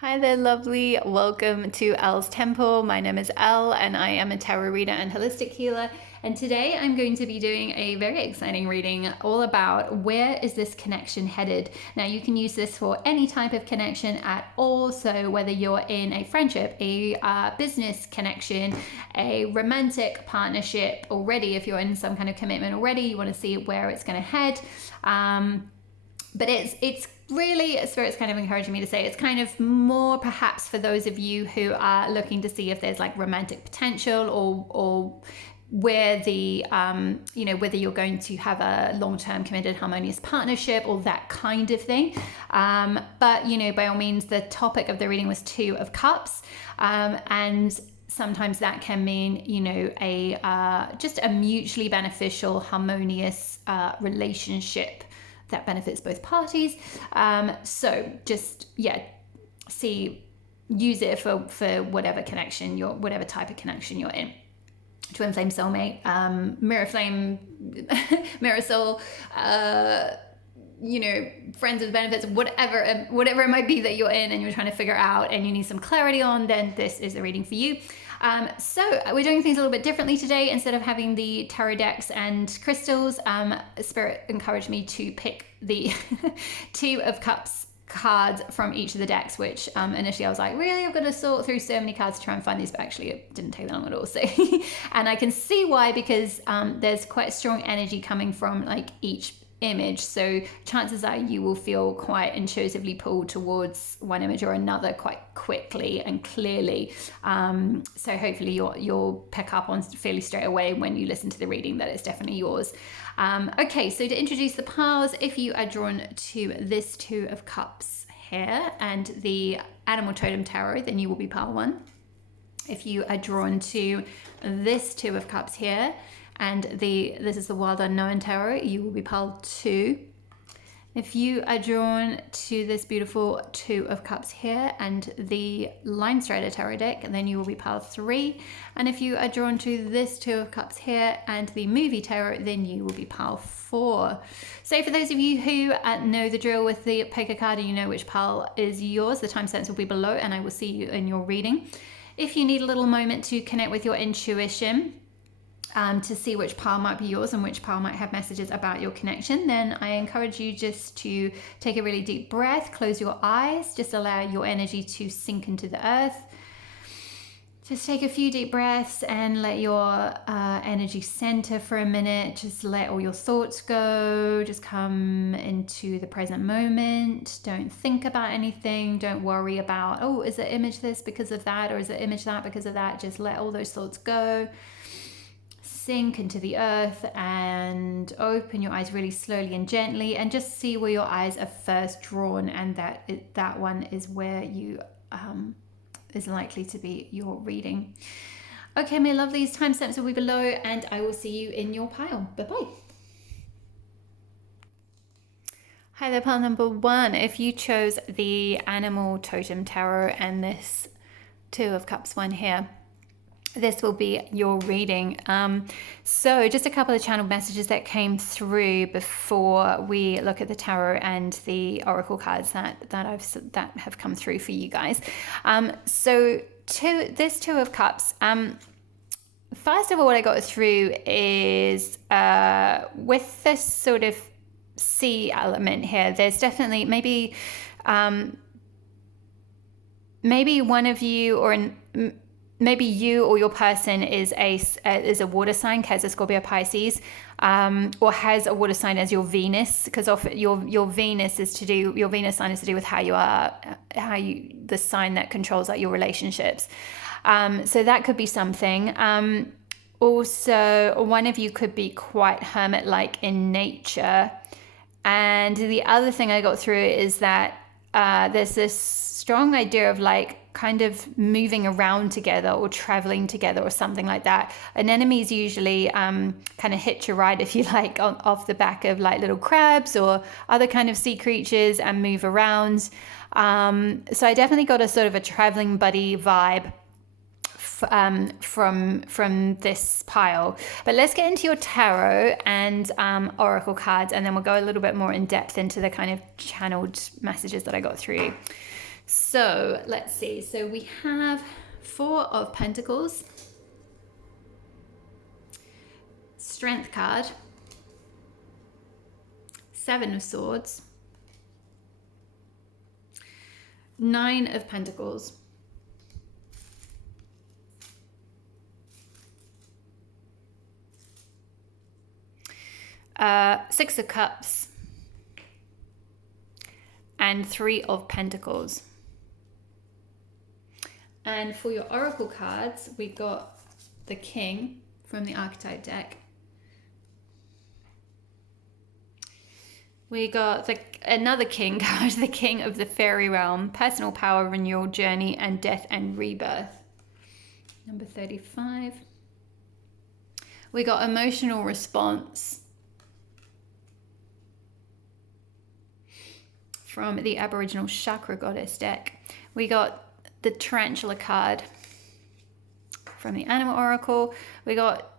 Hi there, lovely. Welcome to Elle's Temple. My name is Elle and I am a tarot reader and holistic healer. And today I'm going to be doing a very exciting reading all about where is this connection headed. Now you can use this for any type of connection at all. So whether you're in a friendship, a business connection, a romantic partnership already, if you're in some kind of commitment already, you want to see where it's going to head. But it's really, Spirit's kind of encouraging me to say it's kind of more perhaps for those of you who are looking to see if there's like romantic potential or where the whether you're going to have a long-term committed harmonious partnership or that kind of thing. But by all means, the topic of the reading was Two of Cups, and sometimes that can mean just a mutually beneficial harmonious relationship that benefits both parties. So just use it for whatever connection whatever type of connection you're in. Twin flame, soulmate, mirror flame, mirror soul, friends with benefits, whatever it might be that you're in and you're trying to figure out and you need some clarity on, then this is the reading for you. So we're doing things a little bit differently today. Instead of having the tarot decks and crystals, Spirit encouraged me to pick the Two of Cups cards from each of the decks, which initially I was like, really, I've got to sort through so many cards to try and find these, but actually it didn't take that long at all. So and I can see why, because there's quite strong energy coming from like each image, so chances are you will feel quite intuitively pulled towards one image or another quite quickly and clearly, so hopefully you'll pick up on fairly straight away when you listen to the reading that it's definitely yours. Okay, so to introduce the piles, if you are drawn to this Two of Cups here and the Animal Totem Tarot, then you will be pile 1. If you are drawn to this Two of Cups here and this is the Wild Unknown Tarot, you will be pile 2. If you are drawn to this beautiful Two of Cups here and the Line Strider Tarot deck, then you will be pile 3. And if you are drawn to this Two of Cups here and the Movie Tarot, then you will be pile 4. So for those of you who know the drill with the pickacard and you know which pile is yours, the timestamps will be below and I will see you in your reading. If you need a little moment to connect with your intuition, to see which pile might be yours and which pile might have messages about your connection, then I encourage you just to take a really deep breath, close your eyes, just allow your energy to sink into the earth. Just take a few deep breaths and let your energy center for a minute. Just let all your thoughts go. Just come into the present moment. Don't think about anything. Don't worry about, oh, is the image this because of that, or is the image that because of that? Just let all those thoughts go. Sink into the earth and open your eyes really slowly and gently, and just see where your eyes are first drawn, and that one is where you is likely to be your reading. Okay, my lovelies, timestamps will be below and I will see you in your pile. Bye-bye. Hi there, pile number 1. If you chose the Animal Totem Tarot and this Two of Cups one here, this will be your reading. So just a couple of channel messages that came through before we look at the tarot and the oracle cards that have come through for you guys. So this Two of Cups, first of all, what I got through is with this sort of sea element here, there's definitely maybe one of you or maybe you or your person is a water sign, Cancer, Scorpio, Pisces, or has a water sign as your Venus, because often your Venus sign is to do with how you are, the sign that controls like your relationships. So that could be something. Also, one of you could be quite hermit-like in nature. And the other thing I got through is that there's this strong idea of like kind of moving around together or traveling together or something like that. Anemones usually kind of hitch a ride, if you like, off the back of like little crabs or other kind of sea creatures and move around. So I definitely got a sort of a traveling buddy vibe from this pile. But let's get into your tarot and oracle cards, and then we'll go a little bit more in depth into the kind of channeled messages that I got through. So let's see. So we have 4 of Pentacles, Strength card, 7 of Swords, 9 of Pentacles, Six of Cups, and 3 of Pentacles. And for your oracle cards, we got the King from the archetype deck. We got another King card, the King of the Fairy Realm, personal power, renewal, journey, and death and rebirth. Number 35. We got emotional response from the Aboriginal Chakra Goddess deck. We got the Tarantula card from the Animal Oracle. We got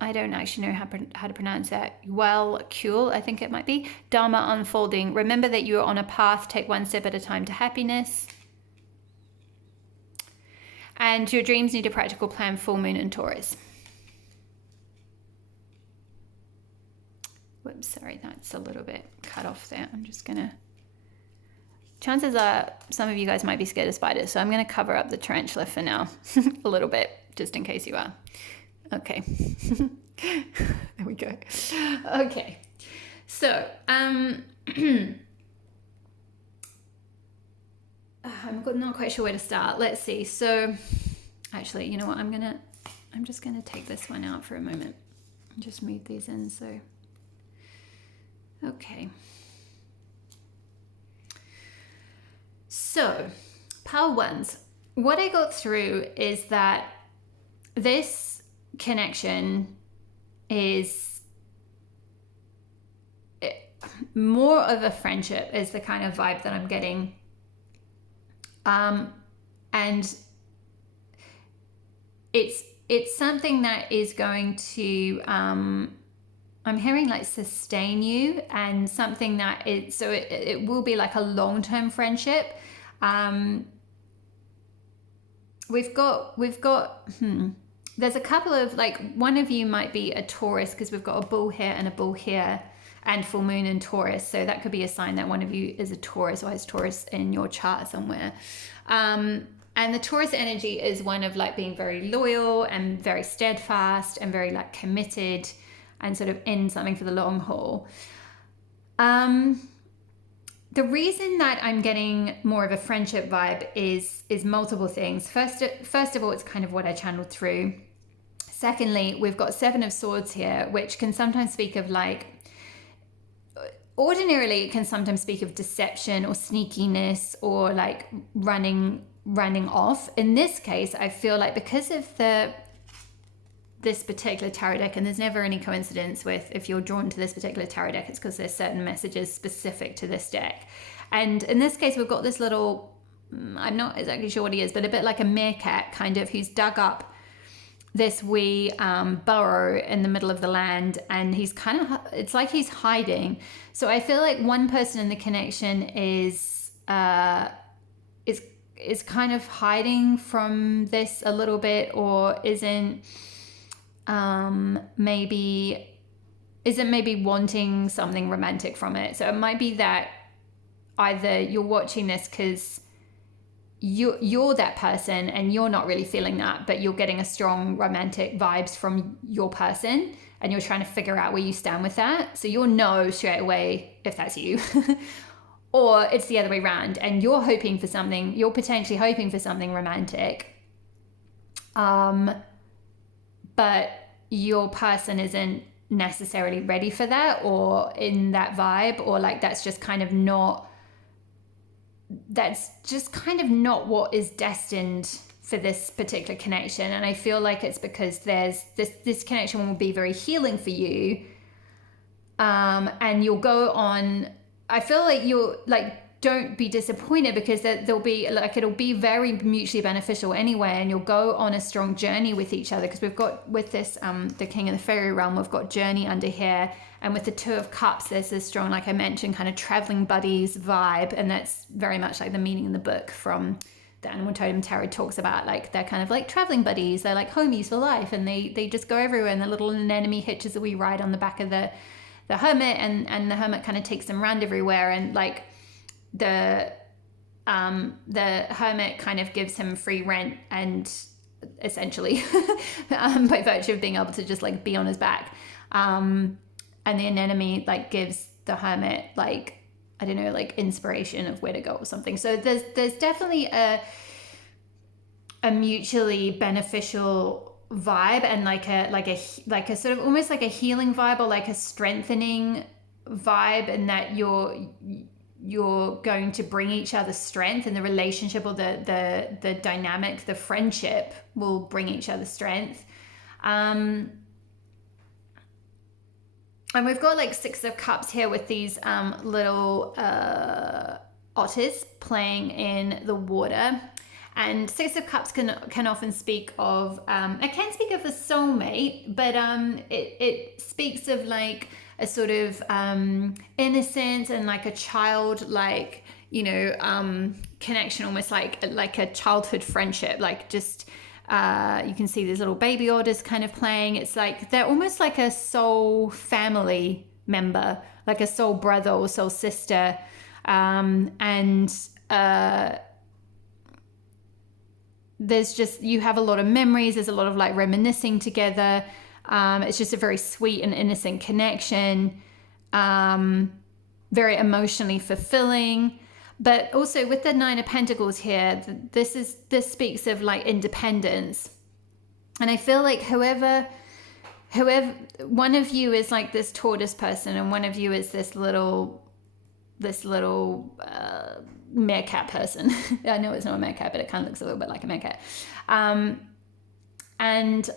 I don't actually know how to pronounce that. Well, cool, I think it might be. Dharma unfolding. Remember that you are on a path. Take one step at a time to happiness. And your dreams need a practical plan. Full moon and Taurus. Whoops, sorry, that's a little bit cut off there. I'm just gonna. Chances are some of you guys might be scared of spiders, so I'm gonna cover up the tarantula for now, a little bit, just in case you are. Okay, there we go. Okay, so I'm not quite sure where to start. Let's see. So actually, you know what? I'm just gonna take this one out for a moment and just move these in. So okay. So Power Ones, what I got through is that this connection is more of a friendship is the kind of vibe that I'm getting. And it's something that is going to, I'm hearing like sustain you, and something that it will be like a long-term friendship. We've got there's a couple of, like, one of you might be a Taurus, because we've got a bull here and a bull here, and full moon in Taurus. So that could be a sign that one of you is a Taurus or has Taurus in your chart somewhere. And the Taurus energy is one of like being very loyal and very steadfast and very like committed and sort of in something for the long haul. The reason that I'm getting more of a friendship vibe is multiple things. First of all, it's kind of what I channeled through. Secondly, we've got 7 of Swords here, which can sometimes speak of like, ordinarily it can sometimes speak of deception or sneakiness or like running off. In this case, I feel like because of this particular tarot deck, and there's never any coincidence with if you're drawn to this particular tarot deck, it's because there's certain messages specific to this deck. And in this case, we've got this little, I'm not exactly sure what he is, but a bit like a meerkat kind of, who's dug up this wee burrow in the middle of the land, and he's kind of, it's like he's hiding. So I feel like one person in the connection is kind of hiding from this a little bit, or isn't maybe wanting something romantic from it. So it might be that either you're watching this because you're that person and you're not really feeling that, but you're getting a strong romantic vibes from your person and you're trying to figure out where you stand with that. So you'll know straight away if that's you. Or it's the other way around and you're potentially hoping for something romantic. But your person isn't necessarily ready for that or in that vibe, or like that's just kind of not what is destined for this particular connection. And I feel like it's because there's this connection will be very healing for you. And you'll go on, I feel like you're like don't be disappointed, because there'll be like, it'll be very mutually beneficial anyway, and you'll go on a strong journey with each other, because we've got with this the King of the Fairy Realm, we've got journey under here, and with the Two of Cups there's this strong, like I mentioned, kind of traveling buddies vibe, and that's very much like the meaning in the book from the Animal Totem Tarot talks about, like they're kind of like traveling buddies, they're like homies for life, and they just go everywhere, and the little anemone hitches a wee ride on the back of the hermit, and the hermit kind of takes them around everywhere, and like the hermit kind of gives him free rent, and essentially by virtue of being able to just like be on his back, and the anemone like gives the hermit like, I don't know, like inspiration of where to go or something. So there's definitely a mutually beneficial vibe, and like a sort of almost like a healing vibe, or like a strengthening vibe, and that you're going to bring each other strength, and the relationship, or the dynamic, the friendship will bring each other strength. And we've got like Six of Cups here with these little otters playing in the water. And Six of Cups can often speak of, it can speak of a soulmate, but it speaks of like a sort of innocence, and like a child, like, you know, connection, almost like a childhood friendship, like just you can see these little baby otters kind of playing. It's like they're almost like a soul family member, like a soul brother or soul sister, and there's just, you have a lot of memories, there's a lot of like reminiscing together. It's just a very sweet and innocent connection, very emotionally fulfilling. But also with the Nine of Pentacles here, this speaks of like independence. And I feel like whoever one of you is like this tortoise person, and one of you is this little meerkat person. I know it's not a meerkat, but it kind of looks a little bit like a meerkat. And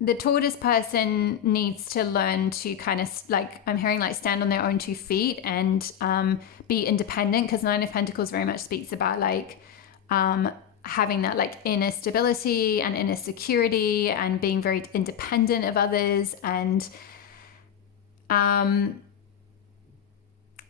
the tortoise person needs to learn to kind of, like, I'm hearing like stand on their own 2 feet and be independent, because Nine of Pentacles very much speaks about like having that like inner stability and inner security, and being very independent of others. And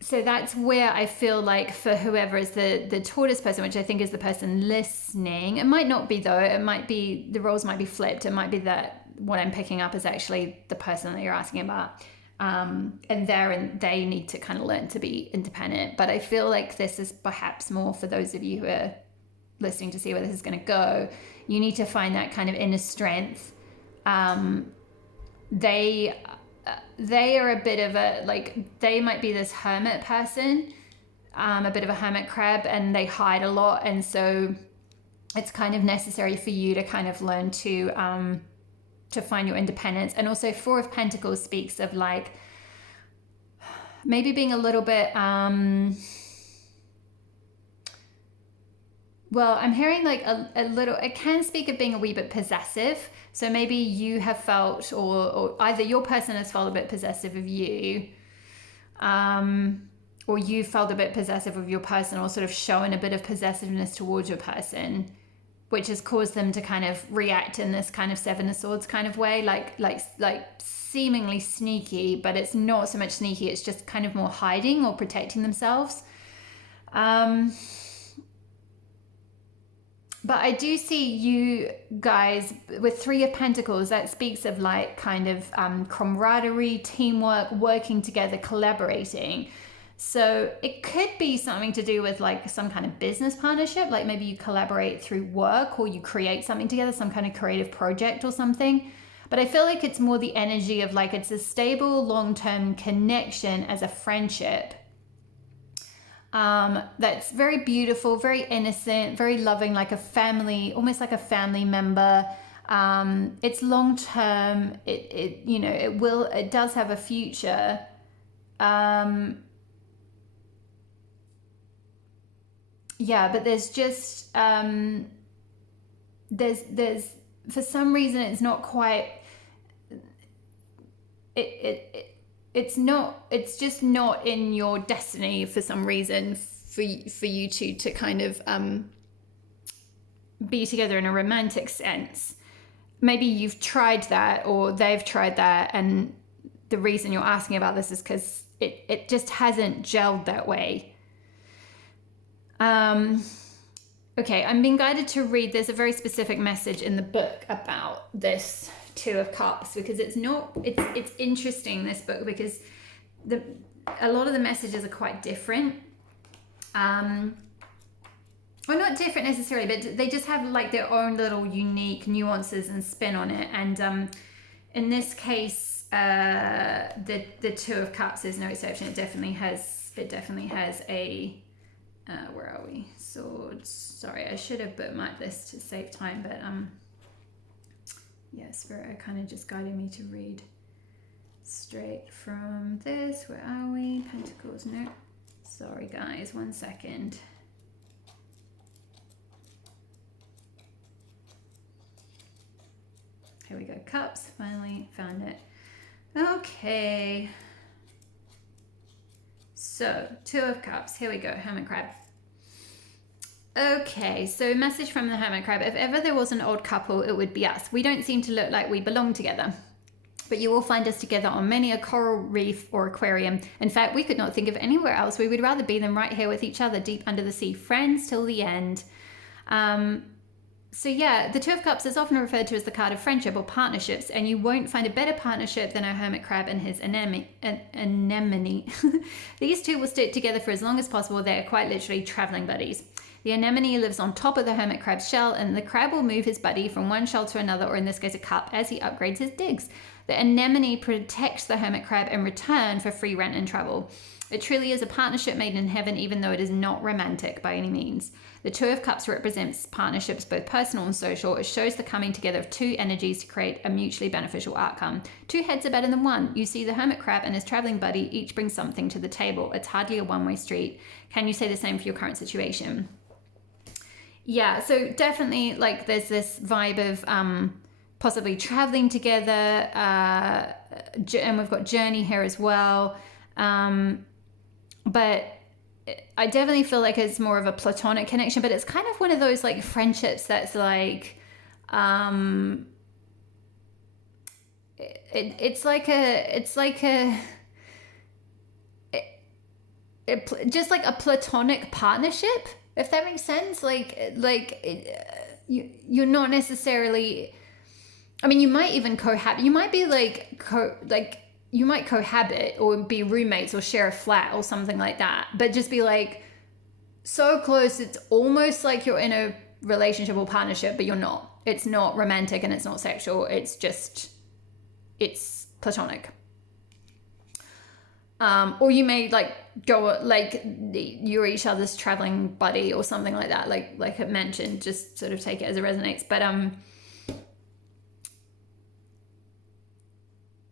so that's where I feel like for whoever is the tortoise person, which I think is the person listening, it might not be though, it might be, the roles might be flipped. It might be that what I'm picking up is actually the person that you're asking about. And they need to kind of learn to be independent. But I feel like this is perhaps more for those of you who are listening to see where this is going to go. You need to find that kind of inner strength. They are a bit of a, like, they might be this hermit person, a bit of a hermit crab, and they hide a lot. And so it's kind of necessary for you to kind of learn to find your independence. And also Four of Pentacles speaks of like maybe being a little bit, well, I'm hearing like a little, it can speak of being a wee bit possessive. So maybe you have felt, or either your person has felt a bit possessive of you, or you felt a bit possessive of your person, or sort of shown a bit of possessiveness towards your person, which has caused them to kind of react in this kind of Seven of Swords kind of way, like seemingly sneaky, but it's not so much sneaky, it's just kind of more hiding or protecting themselves. But I do see you guys with Three of Pentacles, that speaks of like kind of camaraderie, teamwork, working together, collaborating. So it could be something to do with like some kind of business partnership, like maybe you collaborate through work, or you create something together, some kind of creative project or something. But I feel like it's more the energy of like, it's a stable long-term connection as a friendship. That's very beautiful, very innocent, very loving, like a family, almost like a family member. It's long-term. It does have a future. Yeah, but there's just, there's for some reason, it's not quite, it's just not in your destiny for some reason for you two to kind of be together in a romantic sense. Maybe you've tried that, or they've tried that, and the reason you're asking about this is because it just hasn't gelled that way. Okay, I'm being guided to read. There's a very specific message in the book about this Two of Cups, because it's interesting, this book, because a lot of the messages are quite different. Well, not different necessarily, but they just have like their own little unique nuances and spin on it. And in this case, the Two of Cups is no exception. It definitely has a where are we? Swords. Sorry, I should have bookmarked this to save time, but yeah, Spirit kind of just guided me to read straight from this. Where are we? Pentacles. No, sorry guys, 1 second. Here we go. Cups. Finally found it. Okay. So, Two of Cups. Here we go. Hermit Crab. Okay, so message from the Hermit Crab. If ever there was an odd couple, it would be us. We don't seem to look like we belong together, but you will find us together on many a coral reef or aquarium. In fact, we could not think of anywhere else. We would rather be than right here with each other deep under the sea. Friends till the end. So yeah, the Two of Cups is often referred to as the card of friendship or partnerships, and you won't find a better partnership than a hermit crab and his anemone. These two will stick together for as long as possible. They are quite literally traveling buddies. The anemone lives on top of the hermit crab's shell, and the crab will move his buddy from one shell to another, or in this case a cup, as he upgrades his digs. The anemone protects the hermit crab in return for free rent and travel. It truly is a partnership made in heaven, even though it is not romantic by any means. The Two of Cups represents partnerships, both personal and social. It shows the coming together of two energies to create a mutually beneficial outcome. Two heads are better than one. You see, the hermit crab and his traveling buddy each bring something to the table. It's hardly a one-way street. Can you say the same for your current situation? Yeah, so definitely, like, there's this vibe of possibly traveling together, and we've got journey here as well. But I definitely feel like it's more of a platonic connection, but it's kind of one of those like friendships that's like, it's just like a platonic partnership, if that makes sense. You're not necessarily, I mean, you might even cohabit. You might be you might cohabit or be roommates or share a flat or something like that, but just be like so close it's almost like you're in a relationship or partnership, but you're not. It's not romantic and it's not sexual. It's it's platonic. Or you may like go like you're each other's traveling buddy or something like that. Like I mentioned, just sort of take it as it resonates. But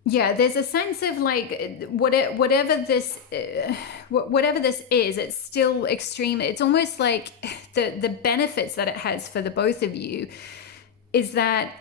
yeah, there's a sense of like whatever this is, it's still extreme. It's almost like the benefits that it has for the both of you is that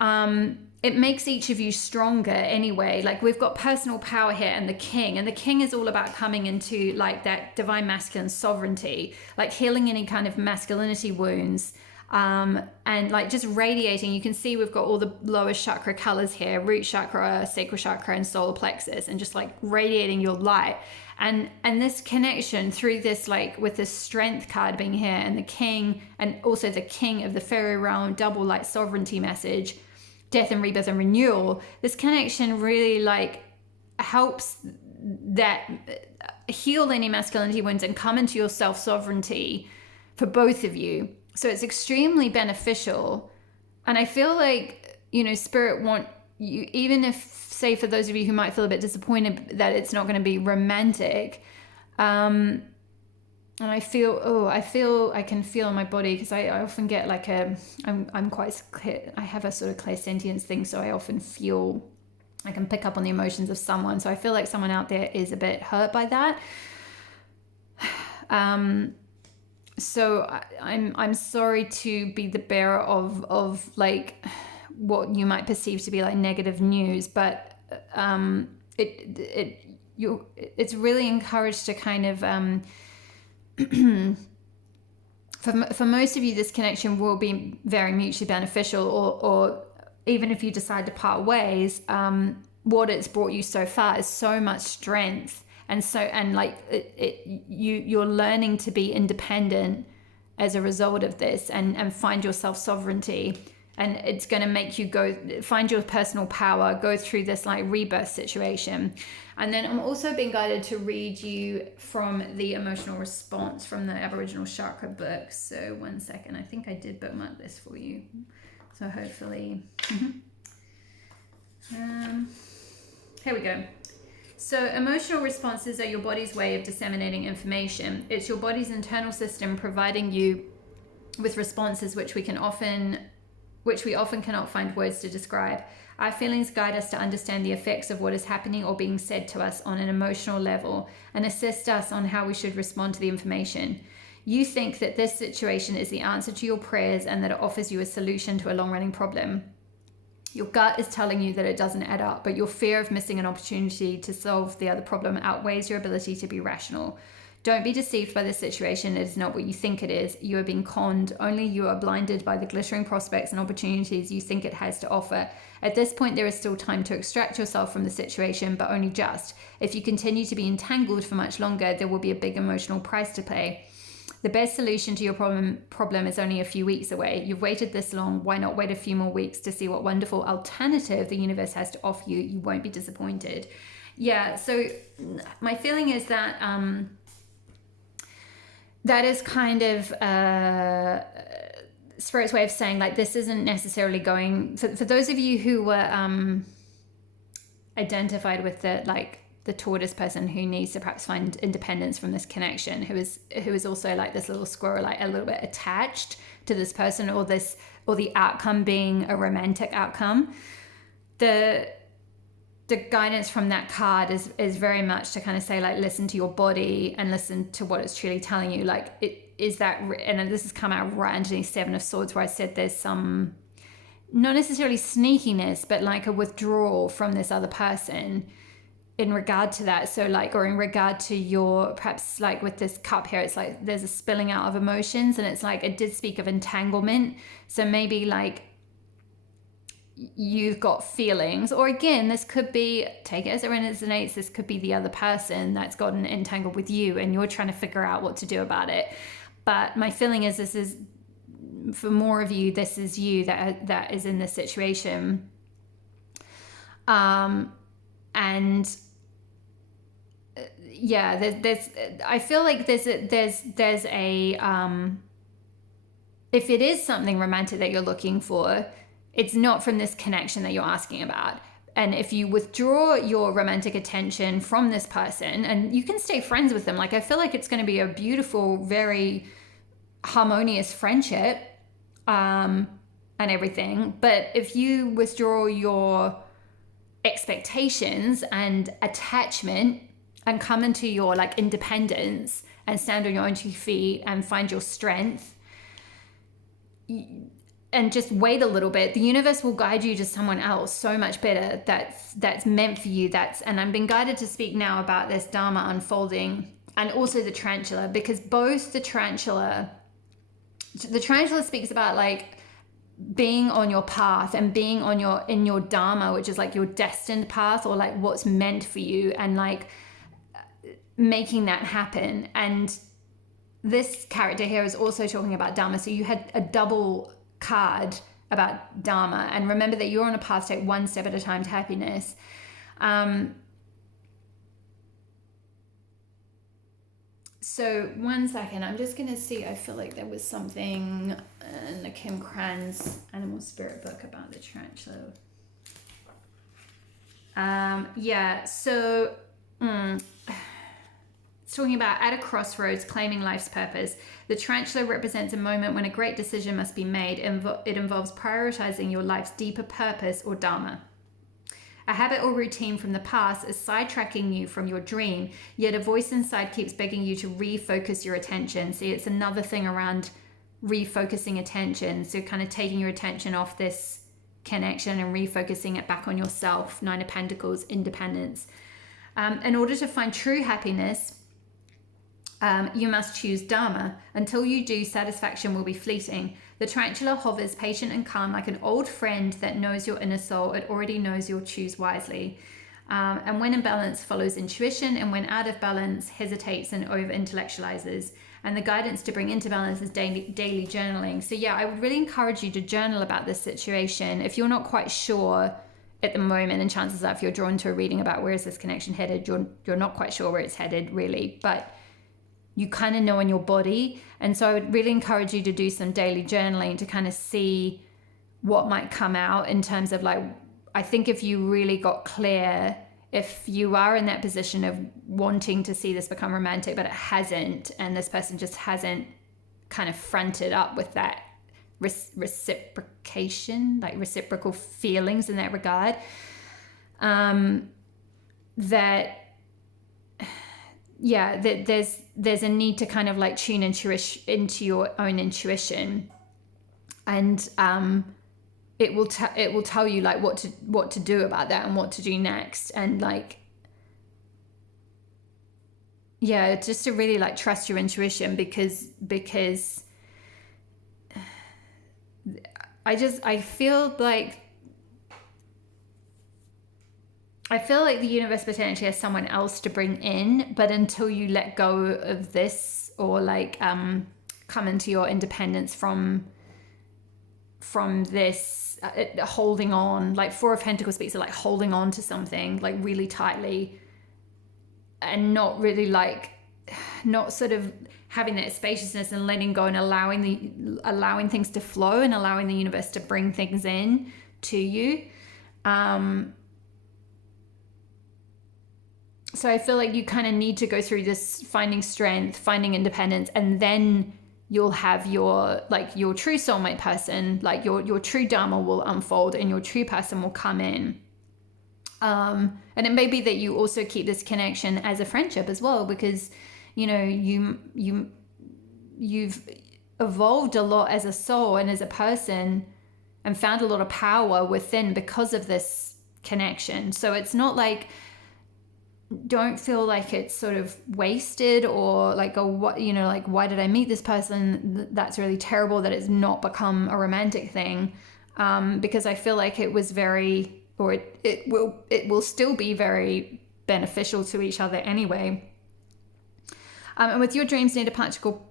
it makes each of you stronger anyway. Like we've got personal power here and the king is all about coming into like that divine masculine sovereignty, like healing any kind of masculinity wounds. And like just radiating. You can see we've got all the lower chakra colors here: root chakra, sacral chakra, and solar plexus, and just like radiating your light. And this connection through this, like with this strength card being here and the king, and also the king of the fairy realm, double like sovereignty message, death and rebirth and renewal. This connection really like helps that heal any masculinity wounds and come into your self-sovereignty for both of you. So it's extremely beneficial. And I feel like, you know, Spirit want you, even if, say, for those of you who might feel a bit disappointed that it's not going to be romantic, and I can feel in my body, because I often get like I'm quite clear, I have a sort of clairsentience thing, so I often feel, I can pick up on the emotions of someone. So I feel like someone out there is a bit hurt by that. So I'm sorry to be the bearer of like what you might perceive to be like negative news, but it's really encouraged to kind of for most of you, this connection will be very mutually beneficial, or even if you decide to part ways, what it's brought you so far is so much strength. And like you're learning to be independent as a result of this, and find your self-sovereignty. And it's going to make you find your personal power, go through this like rebirth situation. And then I'm also being guided to read you from the emotional response from the Aboriginal Chakra book. So one second, I think I did bookmark this for you. So hopefully, here we go. So emotional responses are your body's way of disseminating information. It's your body's internal system providing you with responses which we often cannot find words to describe. Our feelings guide us to understand the effects of what is happening or being said to us on an emotional level, and assist us on how we should respond to the information. You think that this situation is the answer to your prayers and that it offers you a solution to a long-running problem. Your gut is telling you that it doesn't add up, but your fear of missing an opportunity to solve the other problem outweighs your ability to be rational. Don't be deceived by this situation. It is not what you think it is. You are being conned. Only you are blinded by the glittering prospects and opportunities you think it has to offer. At this point, there is still time to extract yourself from the situation, but only just. If you continue to be entangled for much longer, there will be a big emotional price to pay. The best solution to your problem is only a few weeks away. You've waited this long. Why not wait a few more weeks to see what wonderful alternative the universe has to offer you? You won't be disappointed. Yeah, so my feeling is that that is kind of Spirit's way of saying, like, this isn't necessarily going... For those of you who were identified with the tortoise person who needs to perhaps find independence from this connection, who is also like this little squirrel, like a little bit attached to this person, or the outcome being a romantic outcome, the guidance from that card is very much to kind of say, like, listen to your body and listen to what it's truly telling you. Like, it is that, and this has come out right underneath Seven of Swords, where I said there's some, not necessarily sneakiness, but like a withdrawal from this other person in regard to that. So like, or in regard to your, perhaps like with this cup here, it's like there's a spilling out of emotions, and it's like, it did speak of entanglement. So maybe like you've got feelings, or again, this could be, take it as it resonates, this could be the other person that's gotten entangled with you and you're trying to figure out what to do about it. But my feeling is, this is, for more of you, this is you that is in this situation. And yeah, there's I feel like there's a if it is something romantic that you're looking for, it's not from this connection that you're asking about. And if you withdraw your romantic attention from this person, and you can stay friends with them, like, I feel like it's going to be a beautiful, very harmonious friendship, and everything. But if you withdraw your expectations and attachment and come into your like independence and stand on your own 2 feet and find your strength, and just wait a little bit, the universe will guide you to someone else so much better that's meant for you. And I'm being guided to speak now about this Dharma unfolding, and also the tarantula, because both the tarantula speaks about like being on your path and being on in your Dharma, which is like your destined path, or like what's meant for you, and like making that happen. And this character here is also talking about Dharma. So you had a double card about Dharma, and remember that you're on a path to take one step at a time to happiness. So one second, I'm just gonna see, I feel like there was something in the Kim Kran's Animal Spirit book about the tarantula. It's talking about at a crossroads, claiming life's purpose. The tarantula represents a moment when a great decision must be made. It involves prioritizing your life's deeper purpose, or Dharma. A habit or routine from the past is sidetracking you from your dream, yet a voice inside keeps begging you to refocus your attention. See, it's another thing around refocusing attention. So kind of taking your attention off this connection and refocusing it back on yourself. 9 of Pentacles, independence. In order to find true happiness, You must choose Dharma. Until you do, satisfaction will be fleeting. The tarantula hovers patient and calm like an old friend that knows your inner soul. It already knows you'll choose wisely. And when in balance follows intuition, and when out of balance hesitates and over intellectualizes. And the guidance to bring into balance is daily journaling. So yeah, I would really encourage you to journal about this situation. If you're not quite sure at the moment, and chances are if you're drawn to a reading about where is this connection headed, you're not quite sure where it's headed really, but you kind of know in your body. And so I would really encourage you to do some daily journaling to kind of see what might come out in terms of like, I think if you really got clear, if you are in that position of wanting to see this become romantic, but it hasn't, and this person just hasn't kind of fronted up with that reciprocation, like reciprocal feelings in that regard, that there's a need to kind of like tune into your own intuition, and it will tell you like what to do about that and what to do next, and like just to really like trust your intuition, because I feel like the universe potentially has someone else to bring in, but until you let go of this, or like come into your independence from this holding on, like Four of Pentacles speaks of like holding on to something like really tightly, and not really like, not sort of having that spaciousness and letting go and allowing things to flow and allowing the universe to bring things in to you. So I feel like you kind of need to go through this finding strength, finding independence, and then you'll have your true soulmate person, like your true Dharma will unfold and your true person will come in. And it may be that you also keep this connection as a friendship as well, because, you know, you've evolved a lot as a soul and as a person and found a lot of power within because of this connection. So it's not like, don't feel like it's sort of wasted, or like, oh, what, you know, like, why did I meet this person? That's really terrible that it's not become a romantic thing. Because I feel like it was very, or it will still be very beneficial to each other anyway. And with your dreams need a practical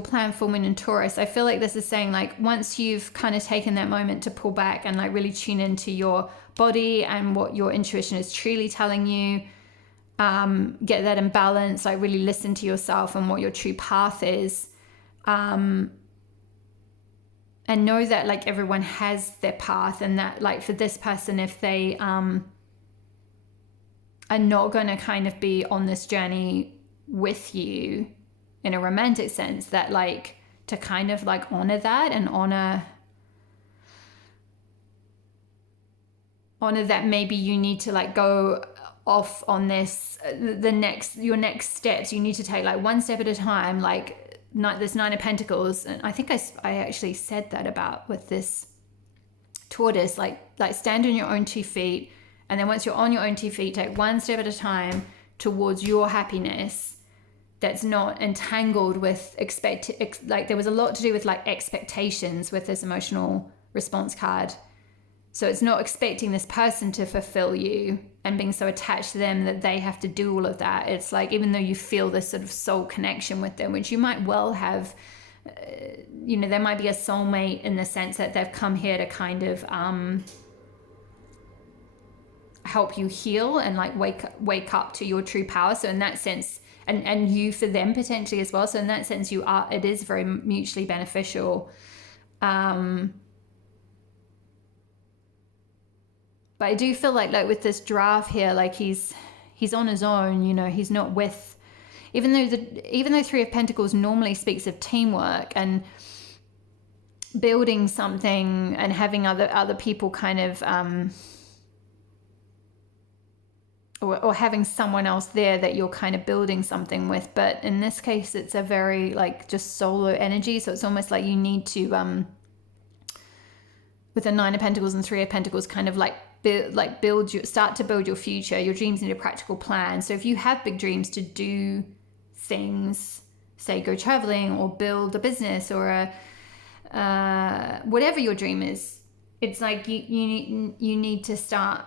plan, full moon in Taurus, I feel like this is saying like, once you've kind of taken that moment to pull back and like really tune into your body and what your intuition is truly telling you, get that in balance, like really listen to yourself and what your true path is, and know that like everyone has their path, and that like for this person, if they are not going to kind of be on this journey with you in a romantic sense, that like to kind of like honor that and honor that maybe you need to like go off on this, your next steps, you need to take like one step at a time, like this Nine of Pentacles. And I think I actually said that about with this tortoise, like stand on your own 2 feet, and then once you're on your own 2 feet, take one step at a time towards your happiness that's not entangled with like there was a lot to do with like expectations with this emotional response card. So it's not expecting this person to fulfill you and being so attached to them that they have to do all of that. It's like, even though you feel this sort of soul connection with them, which you might well have, you know, there might be a soulmate in the sense that they've come here to kind of help you heal and like wake up to your true power. So in that sense, and you for them potentially as well. So in that sense, it is very mutually beneficial. But I do feel like with this draft here, like he's on his own, you know, he's not with, even though Three of Pentacles normally speaks of teamwork and building something and having other people kind of, or having someone else there that you're kind of building something with. But in this case, it's a very like just solo energy. So it's almost like you need to, with the Nine of Pentacles and Three of Pentacles, kind of like start to build your future. Your dreams need a practical plan. So if you have big dreams, to do things, say go traveling or build a business or whatever your dream is. It's like you need to start.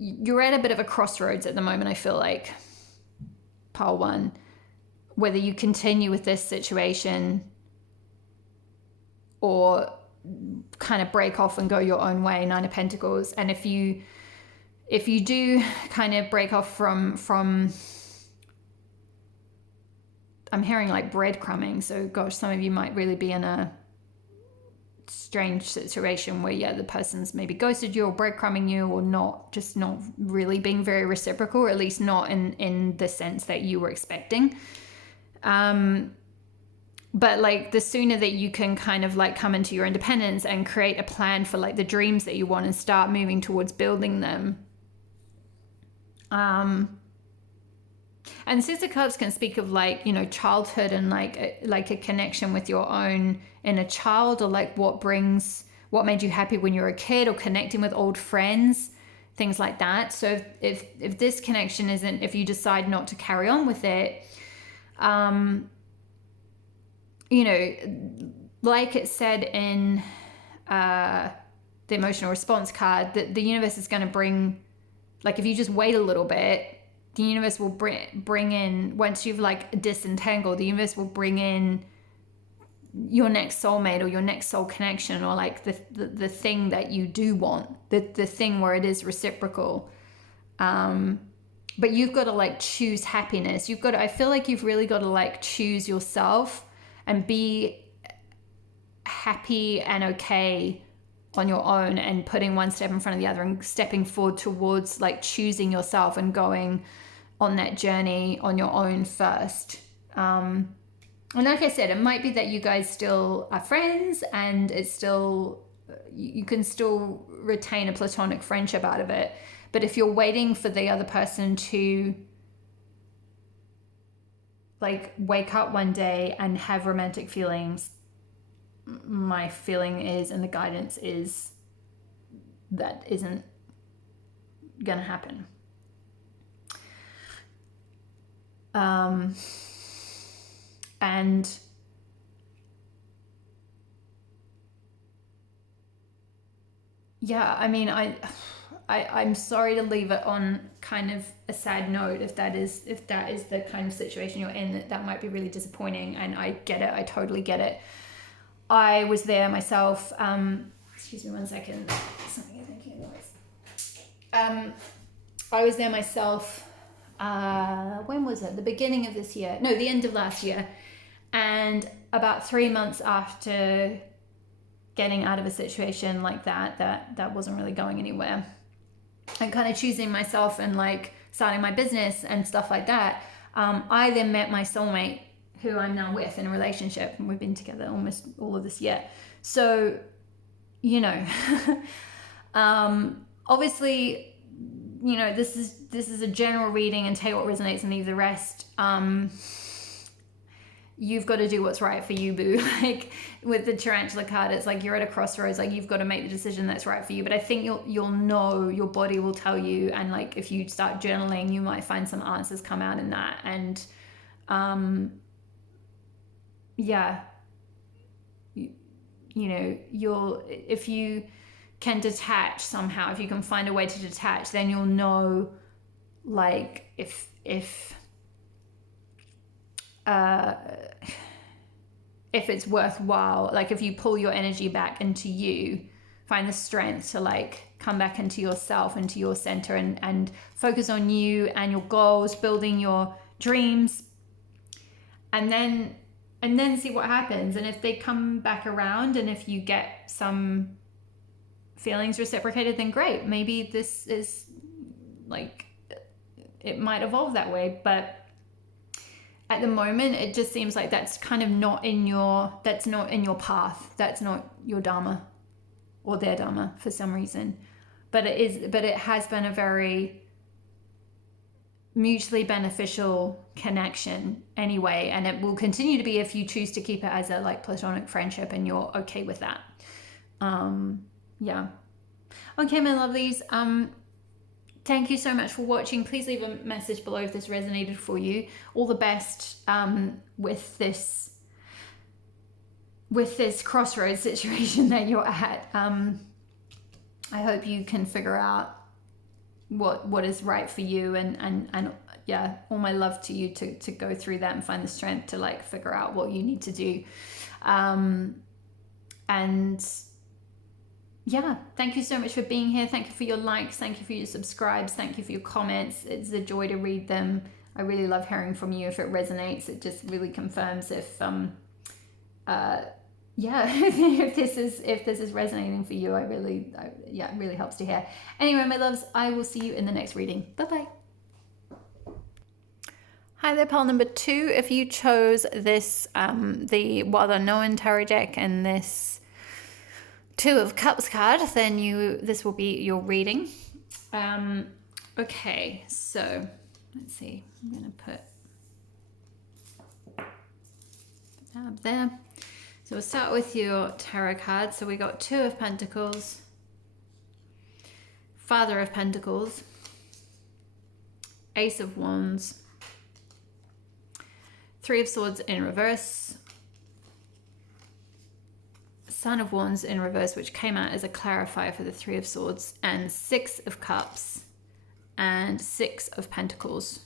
You're at a bit of a crossroads at the moment, I feel like, pile one, whether you continue with this situation or kind of break off and go your own way, Nine of Pentacles. And if you do kind of break off from I'm hearing like breadcrumbing, so gosh, some of you might really be in a strange situation where the person's maybe ghosted you or breadcrumbing you, or not really being very reciprocal, or at least not in the sense that you were expecting. But like the sooner that you can kind of like come into your independence and create a plan for like the dreams that you want and start moving towards building them. And Six of Cups can speak of like, childhood and like a connection with your own inner child, or like what made you happy when you were a kid, or connecting with old friends, things like that. So if this connection isn't, if you decide not to carry on with it, like it said in the emotional response card, that the universe is going to bring, like if you just wait a little bit, the universe will bring in, once you've like disentangled, the universe will bring in your next soulmate or your next soul connection, or like the thing that you do want, the thing where it is reciprocal. But you've got to like choose happiness. I feel like you've really got to like choose yourself and be happy and okay on your own, and putting one step in front of the other and stepping forward towards like choosing yourself and going on that journey on your own first. And like I said, it might be that you guys still are friends and it's still, you can still retain a platonic friendship out of it. But if you're waiting for the other person to like wake up one day and have romantic feelings, my feeling is, and the guidance is, that isn't gonna happen. And yeah, I mean, I'm sorry to leave it on kind of a sad note. If that is the kind of situation you're in, that might be really disappointing, and I get it. I totally get it. I was there myself. Excuse me one second. Something is making a noise. I was there myself. When was it? The beginning of this year? No, the end of last year. And about 3 months after getting out of a situation like that wasn't really going anywhere, and kind of choosing myself and like starting my business and stuff like that, I then met my soulmate, who I'm now with in a relationship, and we've been together almost all of this year. So, obviously, this is a general reading, and take what resonates and leave the rest. You've got to do what's right for you, boo. Like with the tarantula card, it's like you're at a crossroads, like you've got to make the decision that's right for you. But I think you'll know, your body will tell you, and like if you start journaling, you might find some answers come out in that. And if you can detach somehow, if you can find a way to detach, then you'll know, like if it's worthwhile, like if you pull your energy back into you, find the strength to like come back into yourself, into your center, and focus on you and your goals, building your dreams, and then see what happens. And if they come back around, and if you get some feelings reciprocated, then great. Maybe this is like, it might evolve that way. But at the moment, it just seems like that's kind of not in your path. That's not your dharma or their dharma for some reason. But it has been a very mutually beneficial connection anyway, and it will continue to be if you choose to keep it as a like platonic friendship and you're okay with that. Okay, my lovelies. Thank you so much for watching. Please leave a message below if this resonated for you. All the best with this crossroads situation that you're at. I hope you can figure out what is right for you, and yeah, all my love to you to go through that and find the strength to like figure out what you need to do. And yeah, thank you so much for being here. Thank you for your likes. Thank you for your subscribes. Thank you for your comments. It's a joy to read them. I really love hearing from you. If it resonates, it just really confirms if yeah, if this is resonating for you, yeah, it really helps to hear. Anyway, my loves, I will see you in the next reading. Bye-bye. Hi there, pile number 2. If you chose this, the Wild Unknown tarot deck and this 2 of Cups card, then this will be your reading. Okay, so let's see. I'm gonna put that up there. So we'll start with your tarot card. So we got 2 of Pentacles, Father of Pentacles, Ace of Wands, 3 of Swords in reverse, Son of Wands in reverse, which came out as a clarifier for the 3 of Swords, and 6 of Cups and 6 of Pentacles.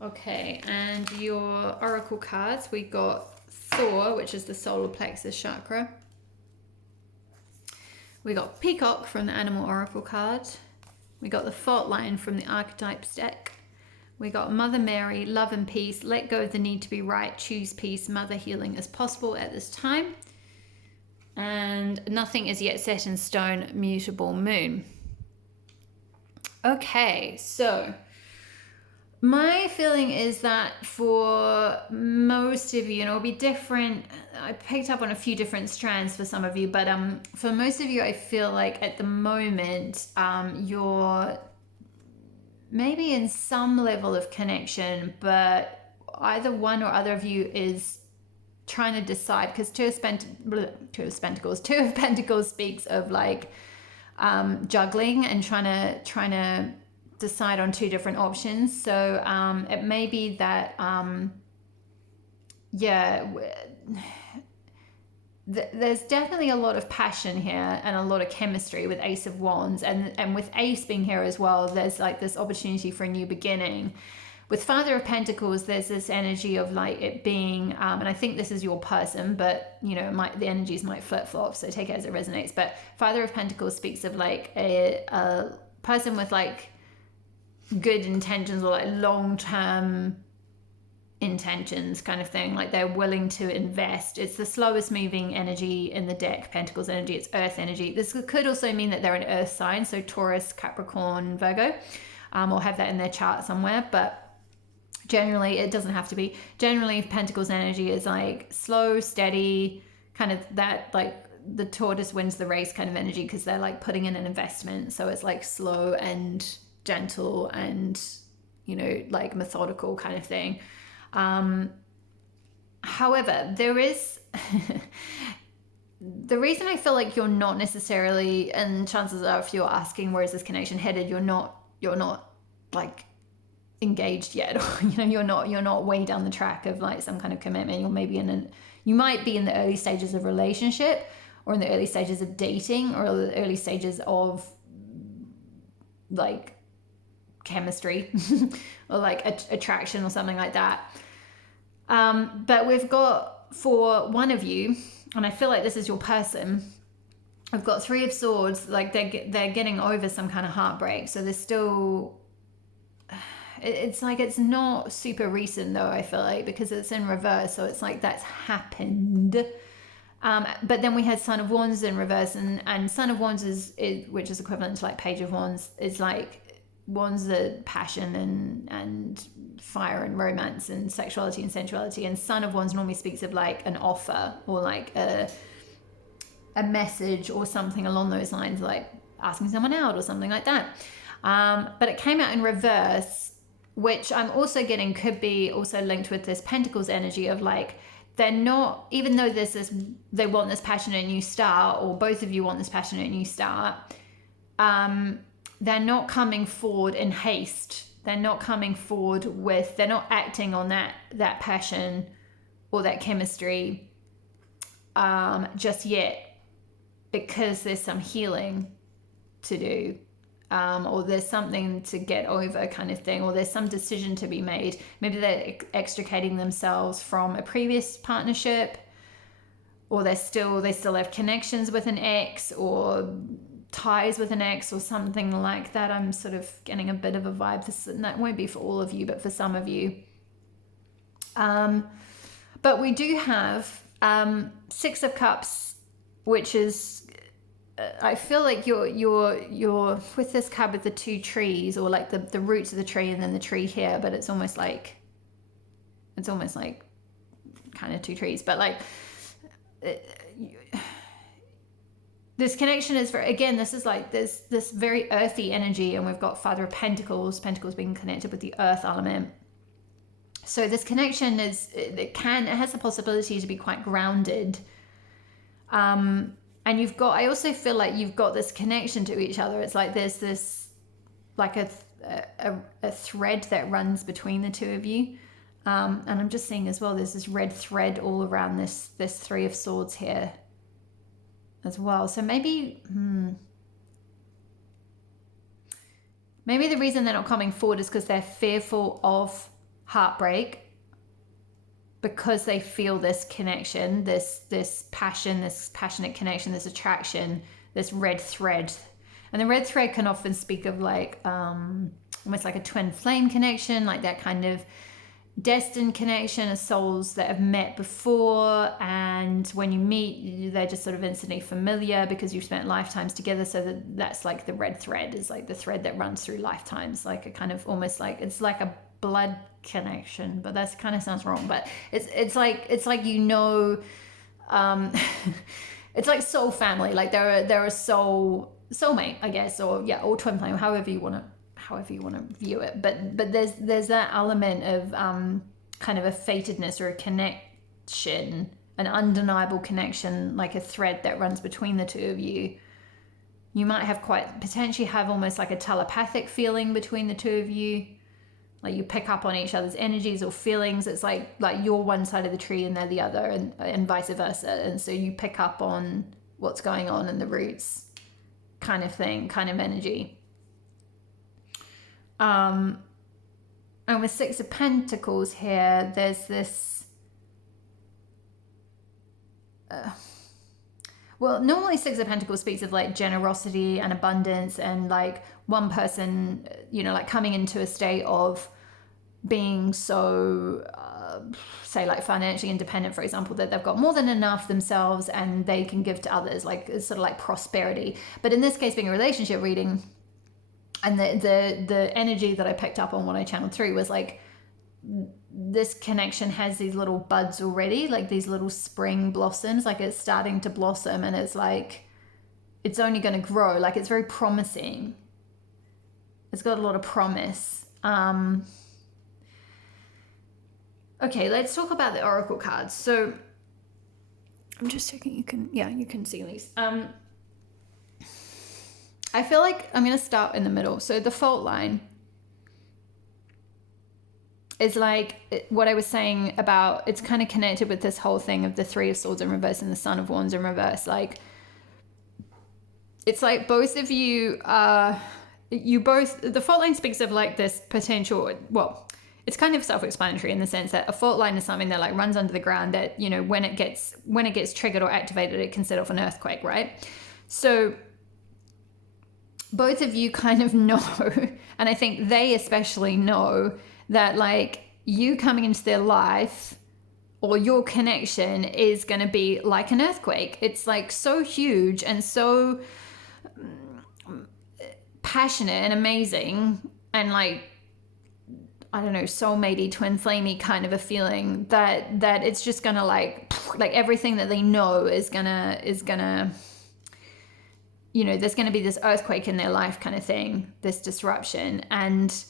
Okay, and your oracle cards, we got Thor, which is the solar plexus chakra. We got Peacock from the Animal Oracle card. We got the Fault Line from the Archetypes deck. We got Mother Mary, Love and Peace, Let Go of the Need to Be Right, Choose Peace, Mother Healing as Possible at this time. And Nothing is Yet Set in Stone, Mutable Moon. Okay, so my feeling is that for most of you, and it'll be different, I picked up on a few different strands for some of you, but for most of you, I feel like at the moment, you're maybe in some level of connection, but either one or other of you is trying to decide, because Two of Pentacles speaks of like juggling and trying to decide on 2 different options. So it may be that yeah, there's definitely a lot of passion here and a lot of chemistry with Ace of Wands, and with Ace being here as well, there's like this opportunity for a new beginning. With Father of Pentacles, there's this energy of like it being, and I think this is your person, but you know, the energies might flip-flop, so take it as it resonates. But Father of Pentacles speaks of like a person with like good intentions, or like long-term intentions kind of thing, like they're willing to invest. It's the slowest moving energy in the deck, Pentacles energy. It's earth energy. This could also mean that they're an earth sign, so Taurus, Capricorn, Virgo, or have that in their chart somewhere. But generally, it doesn't have to be. Generally, Pentacles energy is like slow, steady, kind of that like the tortoise wins the race kind of energy, because they're like putting in an investment. So it's like slow and gentle and, you know, like methodical kind of thing. However, there is the reason I feel like you're not necessarily, and chances are if you're asking where is this connection headed, you're not like engaged yet, or you know, you're not way down the track of like some kind of commitment. You're maybe you might be in the early stages of relationship, or in the early stages of dating, or the early stages of like chemistry or like attraction or something like that. But we've got, for one of you, and I feel like this is your person, I've got 3 of Swords, like they're getting over some kind of heartbreak. So there's still, it's like it's not super recent though, I feel like, because it's in reverse, so it's like that's happened. But then we had Son of Wands in reverse, and Son of Wands is which is equivalent to like Page of Wands, is like Wands are passion and fire and romance and sexuality and sensuality, and Son of Wands normally speaks of like an offer, or like a message or something along those lines, like asking someone out or something like that. But it came out in reverse, which I'm also getting could be also linked with this Pentacles energy of like they're not, even though there's this, they want this passionate new start, or both of you want this passionate new start, they're not coming forward in haste. They're not coming forward with, they're not acting on that passion or that chemistry just yet, because there's some healing to do, or there's something to get over kind of thing, or there's some decision to be made. Maybe they're extricating themselves from a previous partnership, or they still have connections with an ex, or ties with an ex, or something like that. I'm sort of getting a bit of a vibe. And that won't be for all of you, but for some of you. But we do have Six of Cups, which is, I feel like you're with this card with the two trees, or like the roots of the tree and then the tree here, but it's almost like kind of two trees, but like this connection is again, this is like this very earthy energy, and we've got Father of Pentacles being connected with the earth element. So this connection it has the possibility to be quite grounded. And I also feel like you've got this connection to each other. It's like there's this, like a thread that runs between the two of you. And I'm just seeing as well, there's this red thread all around this Three of Swords here as well. So maybe the reason they're not coming forward is because they're fearful of heartbreak, because they feel this connection, this passion, this passionate connection, this attraction, this red thread. And the red thread can often speak of like almost like a twin flame connection, like that kind of destined connection of souls that have met before, and when you meet, they're just sort of instantly familiar because you've spent lifetimes together. So that's like the red thread, is like the thread that runs through lifetimes, like a kind of almost like, it's like a blood connection, but that kind of sounds wrong, but it's like it's like it's like soul family, like they're a soulmate, I guess, or twin flame, however you want to view it, but there's that element of kind of a fatedness or a connection, an undeniable connection, like a thread that runs between the two of you. You might potentially have almost like a telepathic feeling between the two of you, like you pick up on each other's energies or feelings. It's like you're one side of the tree and they're the other, and vice versa, and so you pick up on what's going on in the roots, kind of thing, kind of energy. And with Six of Pentacles here, there's this well, normally Six of Pentacles speaks of like generosity and abundance, and like one person, like coming into a state of being so say like financially independent, for example, that they've got more than enough themselves and they can give to others, like it's sort of like prosperity. But in this case, being a relationship reading, and the energy that I picked up on when I channeled through was like, this connection has these little buds already, like these little spring blossoms, like it's starting to blossom, and it's like it's only going to grow, like it's very promising. It's got a lot of promise. Okay, let's talk about the oracle cards. So I'm just checking you can see these. I feel like I'm going to start in the middle. So the fault line is like what I was saying about, it's kind of connected with this whole thing of the Three of Swords in reverse and the Son of Wands in reverse. Like, it's like both of you the fault line speaks of like this potential, well, it's kind of self-explanatory in the sense that a fault line is something that like runs under the ground that, when it gets triggered or activated, it can set off an earthquake, right? So both of you kind of know, and I think they especially know, that like you coming into their life or your connection is going to be like an earthquake. It's like so huge and so passionate and amazing, and like, I don't know, soulmatey, twin flamey kind of a feeling that it's just gonna like everything that they know is gonna there's gonna be this earthquake in their life kind of thing, this disruption, and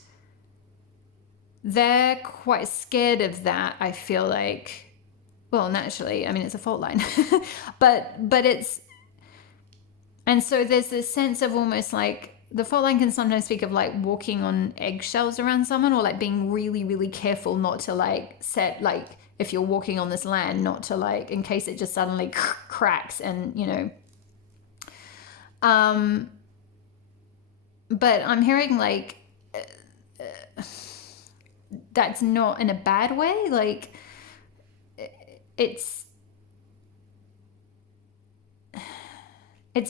they're quite scared of that, I feel like, well, naturally, I mean, it's a fault line, but it's, and so there's this sense of almost like the fault line can sometimes speak of like walking on eggshells around someone, or like being really, really careful not to like set, like if you're walking on this land, not to like, in case it just suddenly cracks and, you know. But I'm hearing like that's not in a bad way. Like it's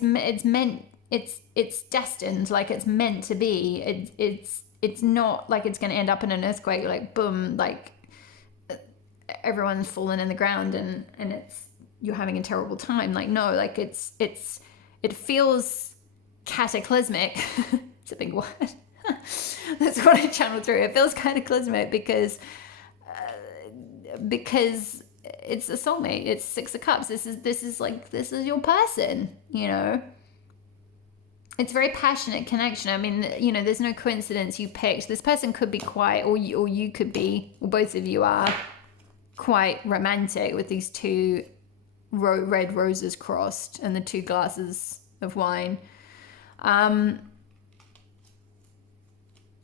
meant, it's destined, like it's meant to be. It's not like it's going to end up in an earthquake, like boom, like everyone's fallen in the ground and it's, you're having a terrible time. Like no, like it feels cataclysmic. It's a big word. That's what I channeled through. It feels cataclysmic because it's a soulmate. It's Six of Cups. This is your person, you know. It's very passionate connection. I mean, you know, there's no coincidence you picked. This person could be quite, or you could be, or both of you are quite romantic with these two red roses crossed and the two glasses of wine.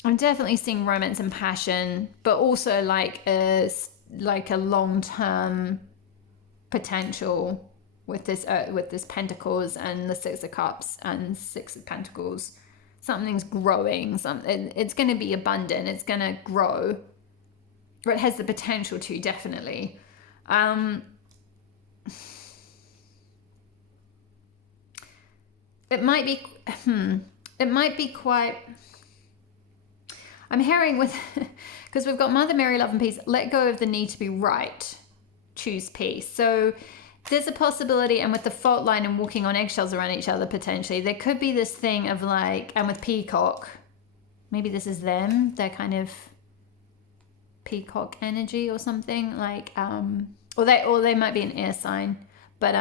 I'm definitely seeing romance and passion, but also like a long-term potential with this Pentacles and the Six of Cups and Six of Pentacles. Something's growing. It's going to be abundant. It's going to grow. Or it has the potential to, definitely. It might be quite. I'm hearing with, because we've got Mother Mary, love and peace, let go of the need to be right, choose peace. So there's a possibility, and with the fault line and walking on eggshells around each other, potentially, there could be this thing of like, and with peacock, maybe this is them, they're kind of peacock energy or something, like, or they might be an air sign, but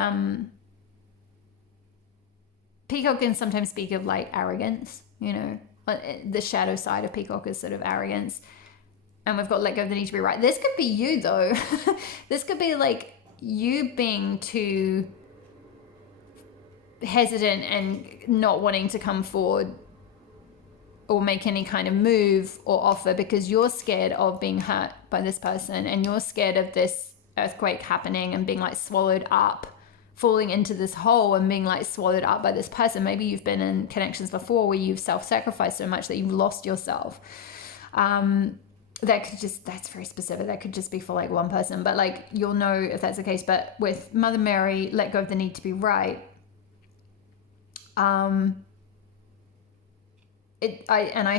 peacock can sometimes speak of like arrogance, you know. The shadow side of peacock is sort of arrogance. And we've got let go of the need to be right. This could be you though. This could be like you being too hesitant and not wanting to come forward or make any kind of move or offer because you're scared of being hurt by this person, and you're scared of this earthquake happening and being like swallowed up, falling into this hole and being like swallowed up by this person. Maybe you've been in connections before where you've self-sacrificed so much that you've lost yourself. That's very specific. That could just be for like one person, but like you'll know if that's the case. But with Mother Mary, let go of the need to be right. I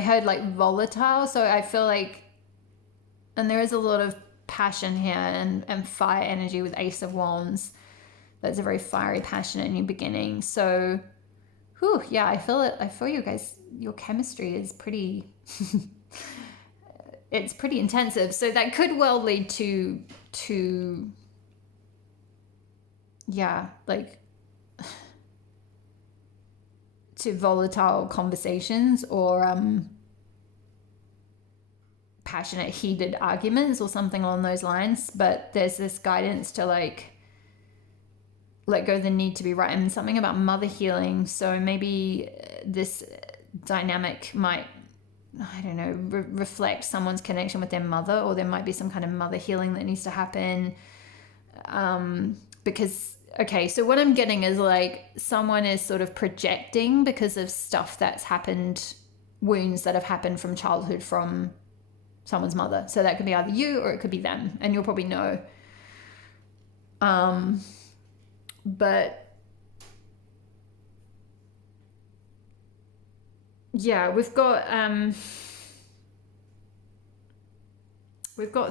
heard like volatile, so I feel like, and there is a lot of passion here and fire energy with Ace of Wands. That's a very fiery, passionate new beginning. So, yeah, I feel it. I feel you guys, your chemistry is pretty, it's pretty intensive. So that could well lead to, yeah, like, to volatile conversations or passionate, heated arguments or something along those lines. But there's this guidance to like, let go of the need to be right, and something about mother healing. So maybe this dynamic might, I don't know, reflect someone's connection with their mother, or there might be some kind of mother healing that needs to happen. Because, okay, so what I'm getting is like someone is sort of projecting because of stuff that's happened, wounds that have happened from childhood from someone's mother. So that could be either you or it could be them, and you'll probably know. But yeah, we've got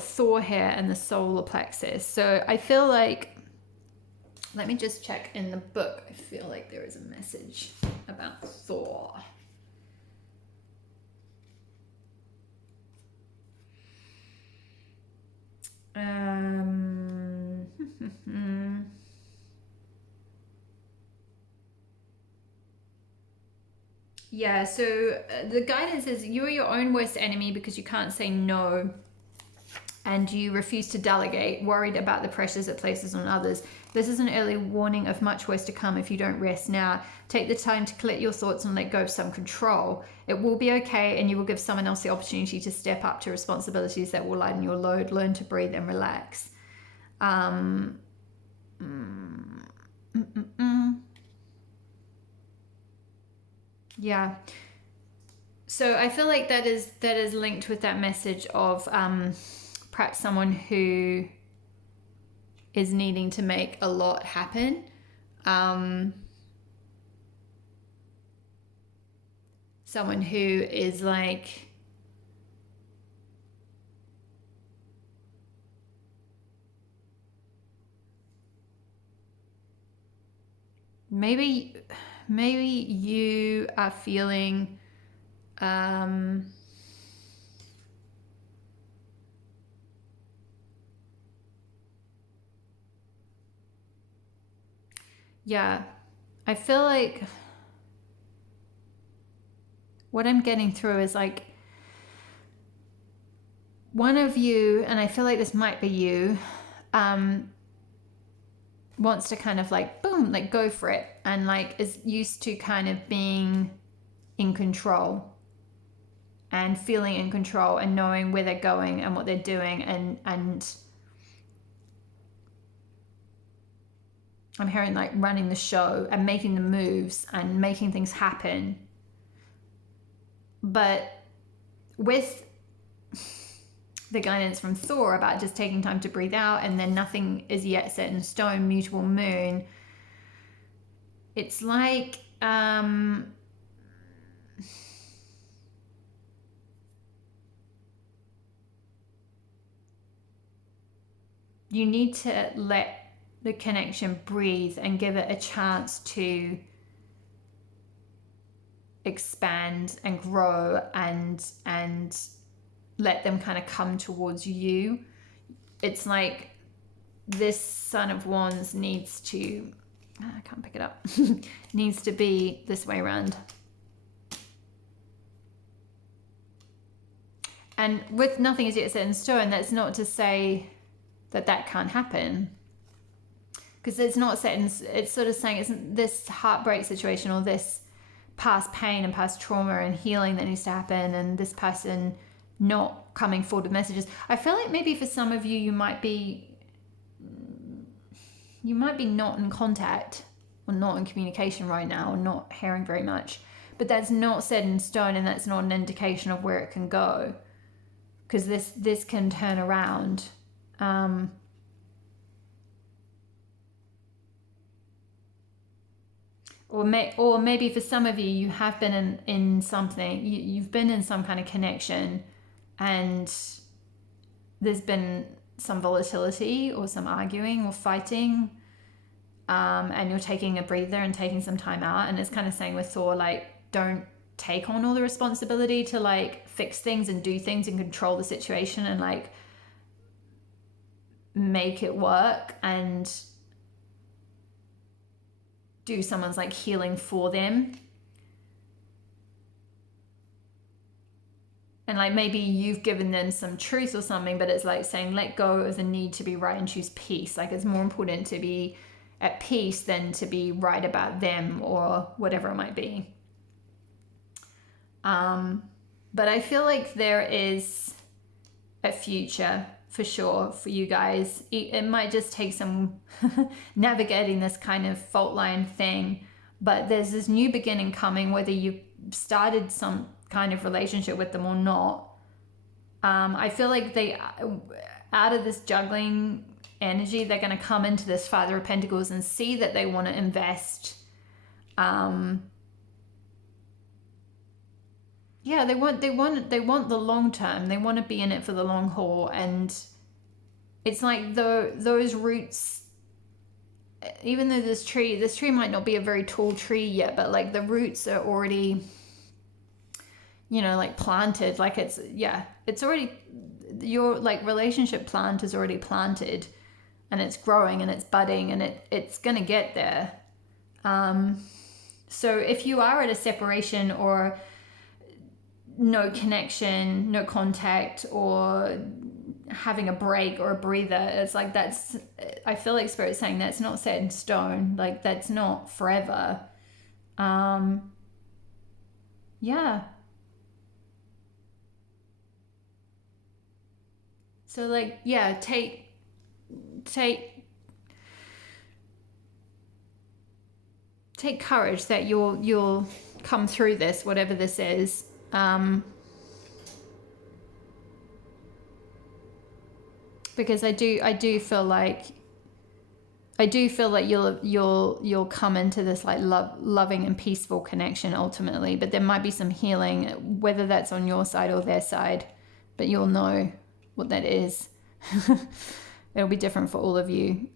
Thor here and the solar plexus. So I feel like, let me just check in the book. I feel like there is a message about Thor. Yeah, so the guidance is you are your own worst enemy because you can't say no and you refuse to delegate, worried about the pressures it places on others. This is an early warning of much worse to come if you don't rest now. Take the time to collect your thoughts and let go of some control. It will be okay, and you will give someone else the opportunity to step up to responsibilities that will lighten your load. Learn to breathe and relax. Yeah. So I feel like that is linked with that message of perhaps someone who is needing to make a lot happen. Someone who is like maybe you are feeling yeah, I feel like what I'm getting through is like one of you, and I feel like this might be you, wants to kind of like boom, like go for it, and like is used to kind of being in control and feeling in control and knowing where they're going and what they're doing, and I'm hearing like running the show and making the moves and making things happen. But with the guidance from Thor about just taking time to breathe out, and then nothing is yet set in stone, mutable moon, it's like you need to let the connection breathe and give it a chance to expand and grow, and let them kind of come towards you. It's like this Son of Wands needs to, I can't pick it up, needs to be this way around. And with nothing is yet set in stone, that's not to say that that can't happen, because it's not set in, it's sort of saying it's this heartbreak situation or this past pain and past trauma and healing that needs to happen, and this person not coming forward with messages. I feel like maybe for some of you, you might be not in contact or not in communication right now, or not hearing very much, but that's not set in stone, and that's not an indication of where it can go, because this can turn around. Or maybe for some of you, you have been in something, you've been in some kind of connection, and there's been some volatility or some arguing or fighting, and you're taking a breather and taking some time out. And it's kind of saying with Thor, like, don't take on all the responsibility to like fix things and do things and control the situation and like make it work and do someone's like healing for them. And like maybe you've given them some truth or something, but it's like saying let go of the need to be right and choose peace. Like it's more important to be at peace than to be right about them or whatever it might be. But I feel like there is a future for sure for you guys. It might just take some navigating this kind of fault line thing, but there's this new beginning coming, whether you started some kind of relationship with them or not. I feel like they, out of this juggling energy, they're going to come into this Father of Pentacles and see that they want to invest. Yeah, they want the long term. They want to be in it for the long haul, and it's like those roots. Even though this tree might not be a very tall tree yet, but like the roots are already, like planted. Like it's already, your like relationship plant is already planted, and it's growing and it's budding, and it's gonna get there. So if you are at a separation or no connection, no contact, or having a break or a breather. It's like, that's, I feel like Spirit's saying that's not set in stone. Like, that's not forever. Yeah. So like, yeah, take courage that you'll come through this, whatever this is. Because I do feel like you'll come into this like loving and peaceful connection ultimately, but there might be some healing, whether that's on your side or their side, but you'll know what that is. It'll be different for all of you.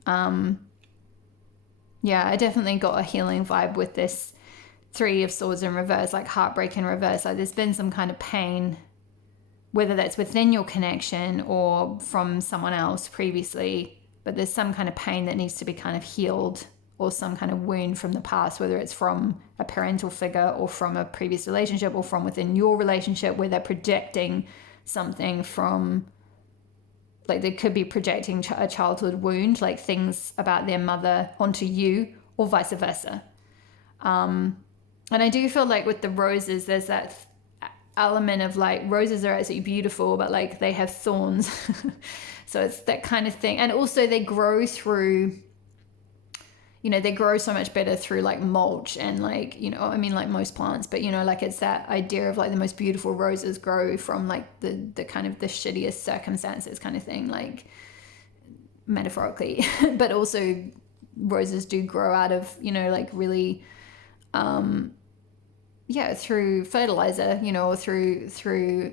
Yeah, I definitely got a healing vibe with this Three of Swords in reverse, like heartbreak in reverse. Like there's been some kind of pain, whether that's within your connection or from someone else previously, but there's some kind of pain that needs to be kind of healed, or some kind of wound from the past, whether it's from a parental figure or from a previous relationship or from within your relationship, where they're projecting something from, like they could be projecting a childhood wound, like things about their mother onto you, or vice versa. And I do feel like with the roses, there's that element of like, roses are absolutely beautiful, but like they have thorns. So it's that kind of thing. And also they grow through, they grow so much better through like mulch and like, I mean like most plants, but like it's that idea of like the most beautiful roses grow from like the kind of the shittiest circumstances kind of thing, like metaphorically. But also roses do grow out of, like really, through fertilizer, or through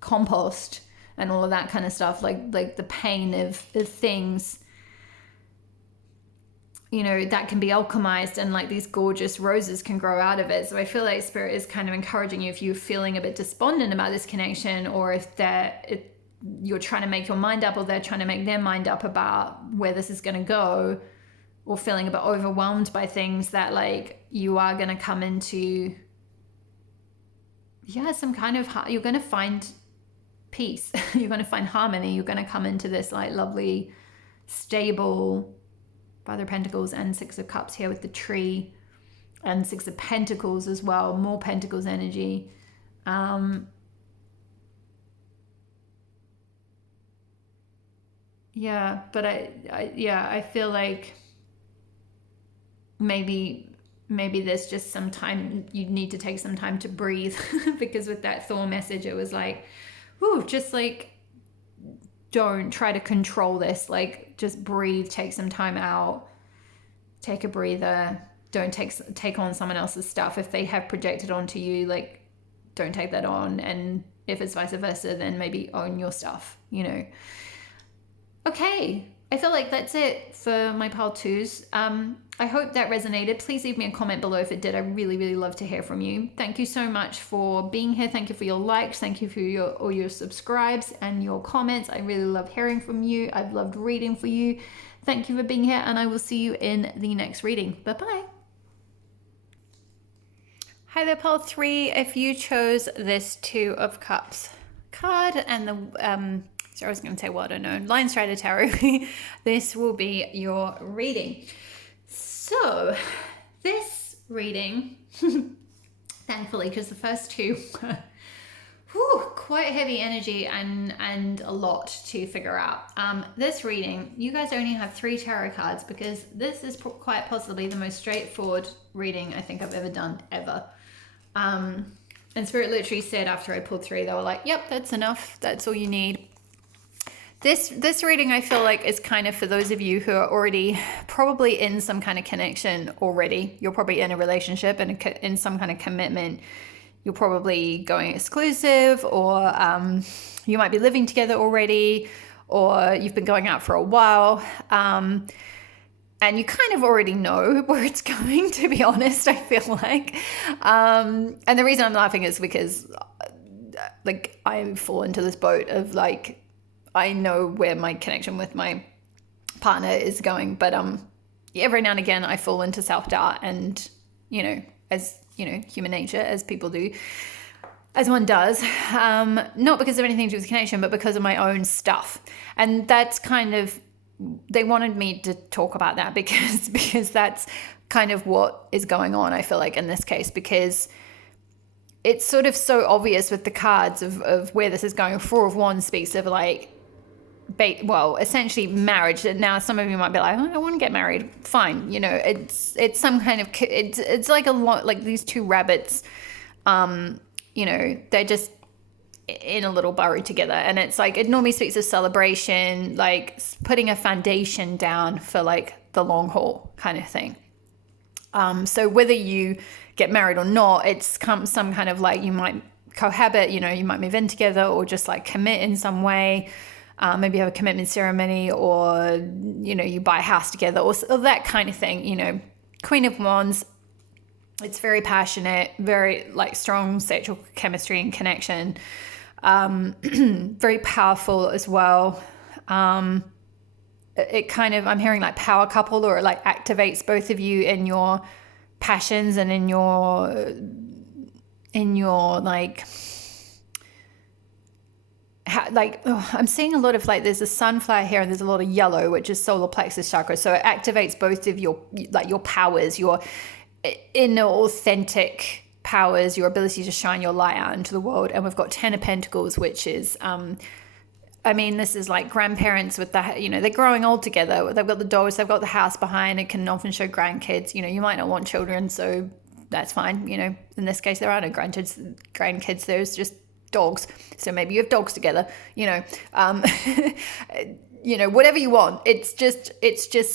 compost and all of that kind of stuff, like the pain of things, that can be alchemized, and like these gorgeous roses can grow out of it. So I feel like Spirit is kind of encouraging you, if you're feeling a bit despondent about this connection, or if you're trying to make your mind up, or they're trying to make their mind up about where this is going to go, or feeling a bit overwhelmed by things, that like you are going to come into some kind of, you're going to find peace. You're going to find harmony. You're going to come into this like lovely, stable Father of Pentacles and Six of Cups here with the tree, and Six of Pentacles as well, more Pentacles energy. But I feel like maybe there's just some time, you need to take some time to breathe. Because with that Thor message, it was like, just like, don't try to control this, like just breathe, take some time out, take a breather, don't take on someone else's stuff. If they have projected onto you, like don't take that on, and if it's vice versa, then maybe own your stuff, Okay, I feel like that's it for my pile twos. I hope that resonated. Please leave me a comment below if it did. I really, really love to hear from you. Thank you so much for being here. Thank you for your likes. Thank you for all your subscribes and your comments. I really love hearing from you. I've loved reading for you. Thank you for being here, and I will see you in the next reading. Bye-bye. Hi there, pile 3. If you chose this Two of Cups card and the so I was going to say, well, I don't know, Lion Strider Tarot, this will be your reading. So this reading, thankfully, because the first two were quite heavy energy and a lot to figure out. This reading, you guys only have 3 tarot cards, because this is quite possibly the most straightforward reading I think I've ever done, ever. And Spirit literally said after I pulled 3, they were like, yep, that's enough. That's all you need. This reading, I feel like, is kind of for those of you who are already probably in some kind of connection already. You're probably in a relationship and in some kind of commitment. You're probably going exclusive, or you might be living together already, or you've been going out for a while. And you kind of already know where it's going, to be honest, I feel like. And the reason I'm laughing is because like I fall into this boat of like, I know where my connection with my partner is going, but every now and again I fall into self-doubt, and as human nature, as people do. as one does, not because of anything to do with connection, but because of my own stuff. And that's kind of, they wanted me to talk about that because that's kind of what is going on, I feel like, in this case, because it's sort of so obvious with the cards of where this is going. Four of Wands speaks of like, essentially marriage. And now some of you might be like, oh, I want to get married. Fine. You know, it's some kind of, it's like a lot, like these two rabbits, you know, they're just in a little burrow together. And it's like, it normally speaks of celebration, like putting a foundation down for like the long haul kind of thing. So whether you get married or not, it's some kind of like, you might cohabit, you know, you might move in together or just like commit in some way. Maybe have a commitment ceremony, or, you know, you buy a house together, or that kind of thing. You know, Queen of Wands, it's very passionate, very like strong sexual chemistry and connection. Very powerful as well. It kind of, I'm hearing like power couple, or it like activates both of you in your passions and in your like, I'm seeing a lot of like, there's a sunflower here and there's a lot of yellow, which is solar plexus chakra. So it activates both of your, like your powers, your inner authentic powers, your ability to shine your light out into the world. And we've got 10 of Pentacles, which is, I mean, this is like grandparents with the, you know, they're growing old together. They've got the dogs, they've got the house behind. It can often show grandkids. You know, you might not want children, so that's fine. You know, in this case, there are no grandkids. There's just dogs. So maybe you have dogs together, you know, you know, whatever you want. It's just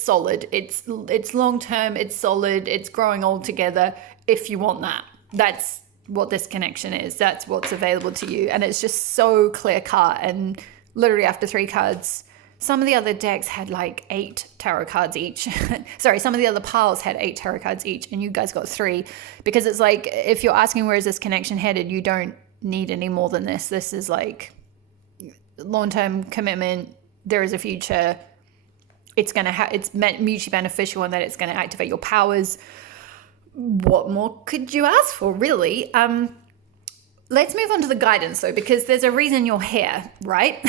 solid. It's long-term, it's solid, it's growing old together. If you want that, that's what this connection is. That's what's available to you. And it's just so clear cut. And literally after 3 cards, some of the other decks had like 8 tarot cards each. Sorry, some of the other piles had 8 tarot cards each, and you guys got 3, because it's like, if you're asking where is this connection headed, you don't need any more than this. This is like long-term commitment. There is a future. It's going to it's mutually beneficial, and that it's going to activate your powers. What more could you ask for, really? Let's move on to the guidance though, because there's a reason you're here, right?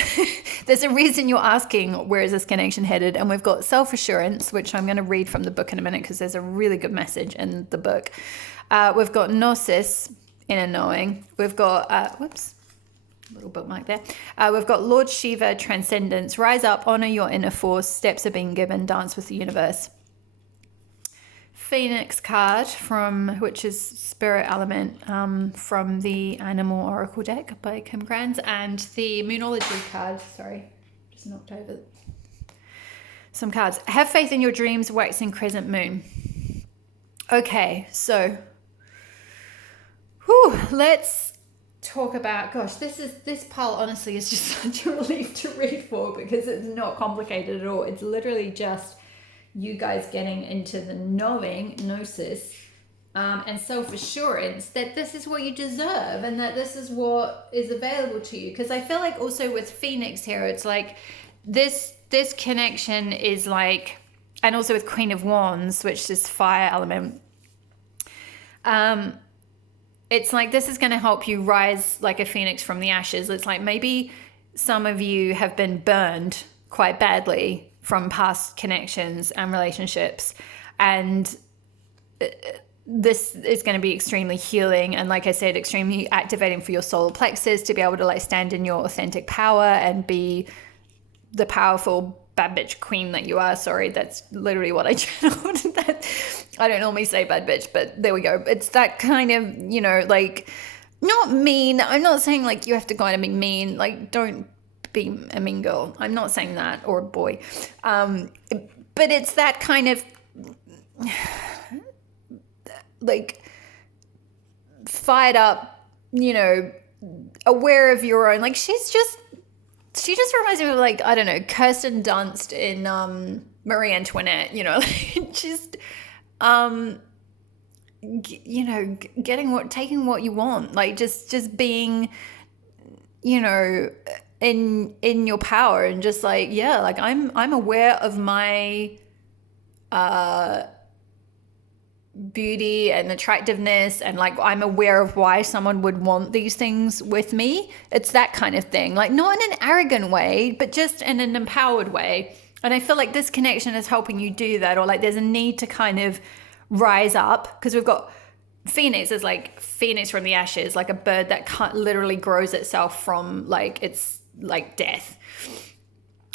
There's a reason you're asking, where is this connection headed? And we've got self-assurance, which I'm going to read from the book in a minute, because there's a really good message in the book. We've got gnosis, inner knowing. We've got, whoops, little bookmark there. We've got Lord Shiva, transcendence. Rise up, honor your inner force. Steps are being given. Dance with the universe. Phoenix card, which is spirit element, from the Animal Oracle deck by Kim Grant, and the Moonology card. Sorry, just knocked over some cards. Have faith in your dreams, waxing crescent moon. Okay, so let's talk about, gosh, this pile honestly is just such a relief to read for, because it's not complicated at all. It's literally just you guys getting into the knowing, gnosis, and self-assurance that this is what you deserve and that this is what is available to you. Because I feel like also with Phoenix here, it's like this connection is like, and also with Queen of Wands, which is fire element, it's like this is going to help you rise like a phoenix from the ashes. It's like maybe some of you have been burned quite badly from past connections and relationships, and this is going to be extremely healing, and like I said, extremely activating for your solar plexus to be able to like stand in your authentic power and be the powerful bad bitch queen that you are. Sorry, that's literally what I channeled. That I don't normally say bad bitch, but there we go. It's that kind of, you know, like, not mean. I'm not saying like you have to go out and be mean. Like, don't be a mean girl. I'm not saying that, or a boy. But it's that kind of like fired up, you know, aware of your own. Like, she just reminds me of, like, I don't know, Kirsten Dunst in Marie Antoinette, you know, like, just you know, taking what you want, like just being, you know, in your power, and just like, yeah, like, I'm aware of my beauty and attractiveness, and like I'm aware of why someone would want these things with me. It's that kind of thing, like not in an arrogant way, but just in an empowered way. And I feel like this connection is helping you do that, or like there's a need to kind of rise up, because we've got Phoenix is like Phoenix from the ashes, like a bird that literally grows itself from like its like death.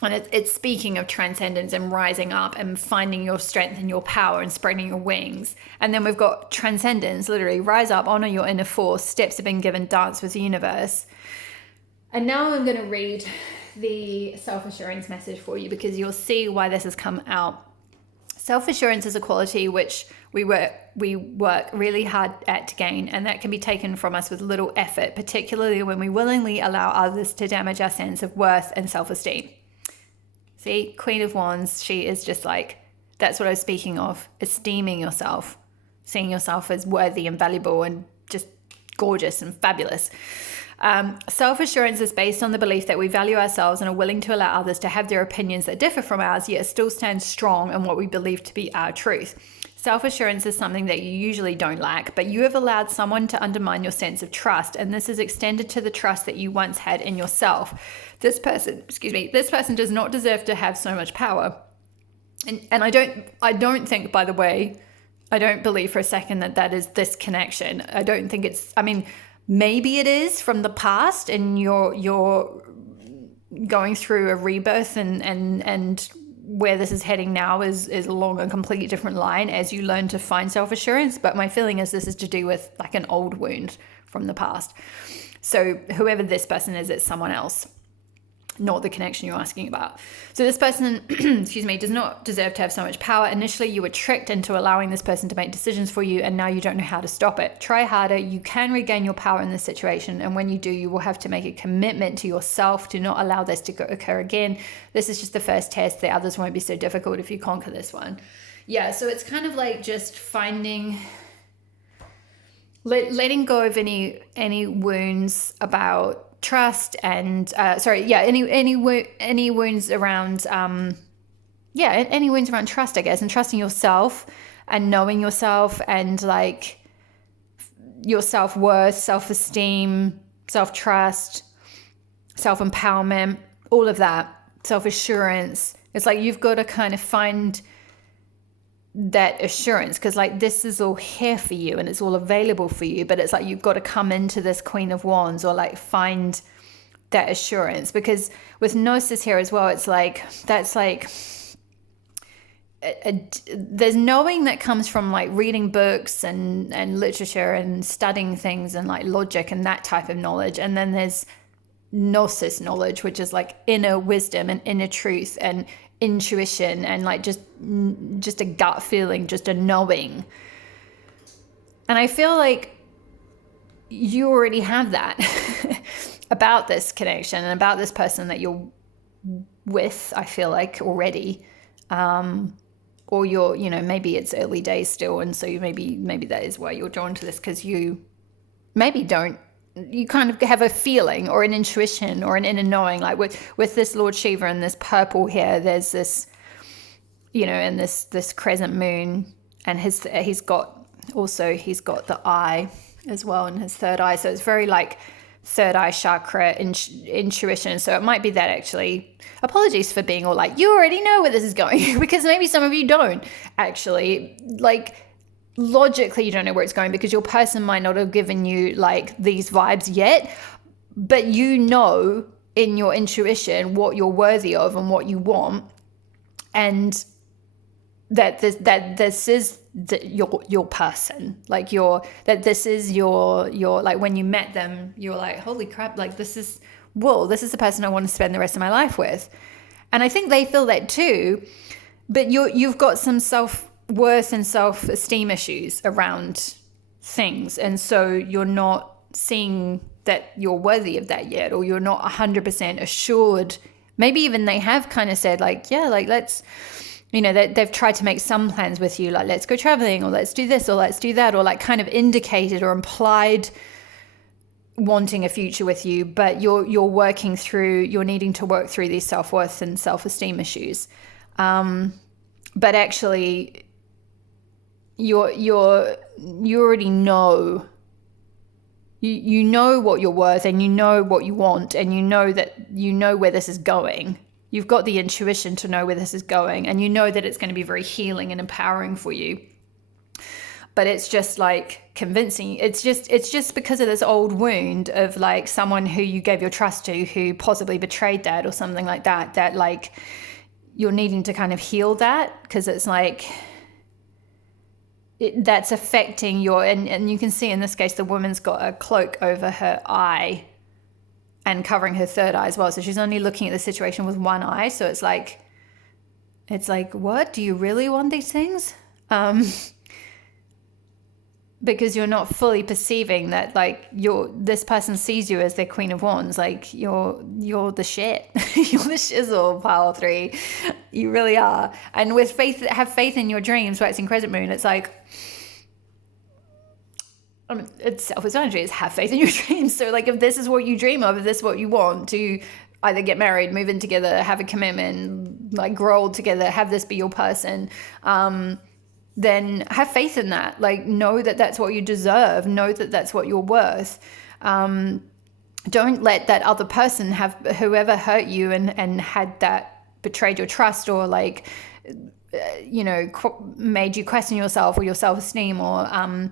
And it's speaking of transcendence and rising up and finding your strength and your power and spreading your wings. And then we've got transcendence, literally rise up, honor your inner force, steps have been given, dance with the universe. And now I'm going to read the self-assurance message for you, because you'll see why this has come out. Self-assurance is a quality which we work really hard at to gain, and that can be taken from us with little effort, particularly when we willingly allow others to damage our sense of worth and self-esteem. See, Queen of Wands, she is just like, that's what I was speaking of, esteeming yourself, seeing yourself as worthy and valuable and just gorgeous and fabulous. Self-assurance is based on the belief that we value ourselves and are willing to allow others to have their opinions that differ from ours, yet still stand strong in what we believe to be our truth. Self-assurance is something that you usually don't lack, but you have allowed someone to undermine your sense of trust, and this is extended to the trust that you once had in yourself. This person does not deserve to have so much power. And I don't think, by the way, I don't believe for a second that is this connection. I don't think it's, I mean, maybe it is from the past, and you're going through a rebirth, and where this is heading now is along a completely different line as you learn to find self-assurance. But my feeling is this is to do with like an old wound from the past. So whoever this person is, it's someone else, not the connection you're asking about. So this person, does not deserve to have so much power. Initially, you were tricked into allowing this person to make decisions for you, and now you don't know how to stop it. Try harder. You can regain your power in this situation, and when you do, you will have to make a commitment to yourself to not allow this to occur again. This is just the first test. The others won't be so difficult if you conquer this one. Yeah, so it's kind of like just letting go of any wounds about trust and any wounds around any wounds around trust, I guess, and trusting yourself and knowing yourself and like your self-worth, self-esteem, self-trust, self-empowerment, all of that, self-assurance. It's like you've got to kind of find that assurance, because like this is all here for you and it's all available for you, but it's like you've got to come into this Queen of Wands or like find that assurance. Because with Gnosis here as well, it's like that's like there's knowing that comes from like reading books and literature and studying things and like logic and that type of knowledge, and then there's Gnosis knowledge, which is like inner wisdom and inner truth and intuition and like just a gut feeling, just a knowing. And I feel like you already have that about this connection and about this person that you're with, I feel like already, or you're, maybe it's early days still, and so maybe that is why you're drawn to this, because you maybe don't, you kind of have a feeling or an intuition or an inner knowing, like with this Lord Shiva and this purple here, there's this, and this crescent moon, and he's got the eye as well in his third eye. So it's very like third eye chakra, intuition. So it might be that actually. Apologies for being all like, you already know where this is going, because maybe some of you don't actually. Like, logically you don't know where it's going because your person might not have given you like these vibes yet, but in your intuition what you're worthy of and what you want, and that this is your person, like this is your like when you met them you're like, holy crap, like this is the person I want to spend the rest of my life with. And I think they feel that too, but you've got some self-worth and self-esteem issues around things, and so you're not seeing that you're worthy of that yet, or you're not 100% assured. Maybe even they have kind of said like, yeah, like let's, they've tried to make some plans with you, like let's go traveling, or let's do this, or let's do that, or like kind of indicated or implied wanting a future with you, but you're needing to work through these self-worth and self-esteem issues. But actually, you already know. You know what you're worth, and you know what you want, and you know where this is going. You've got the intuition to know where this is going, and you know that it's going to be very healing and empowering for you. But it's just like convincing. It's just because of this old wound of like someone who you gave your trust to, who possibly betrayed that or something like that, that like you're needing to kind of heal that, because it's like that's affecting your, and you can see in this case the woman's got a cloak over her eye and covering her third eye as well, so she's only looking at the situation with one eye. So it's like what, do you really want these things? Because you're not fully perceiving that like this person sees you as their Queen of Wands, like you're the shit. You're the shizzle, pile 3. You really are. And with faith, have faith in your dreams, waxing crescent moon, it's like, I mean, it's self-explanatory. It's have faith in your dreams. So like if this is what you dream of, if this is what you want, to either get married, move in together, have a commitment, like grow old together, have this be your person, then have faith in that. Like know that that's what you deserve. Know that that's what you're worth. Don't let that other person have, whoever hurt you and had that betrayed your trust, or like, made you question yourself or your self-esteem, or,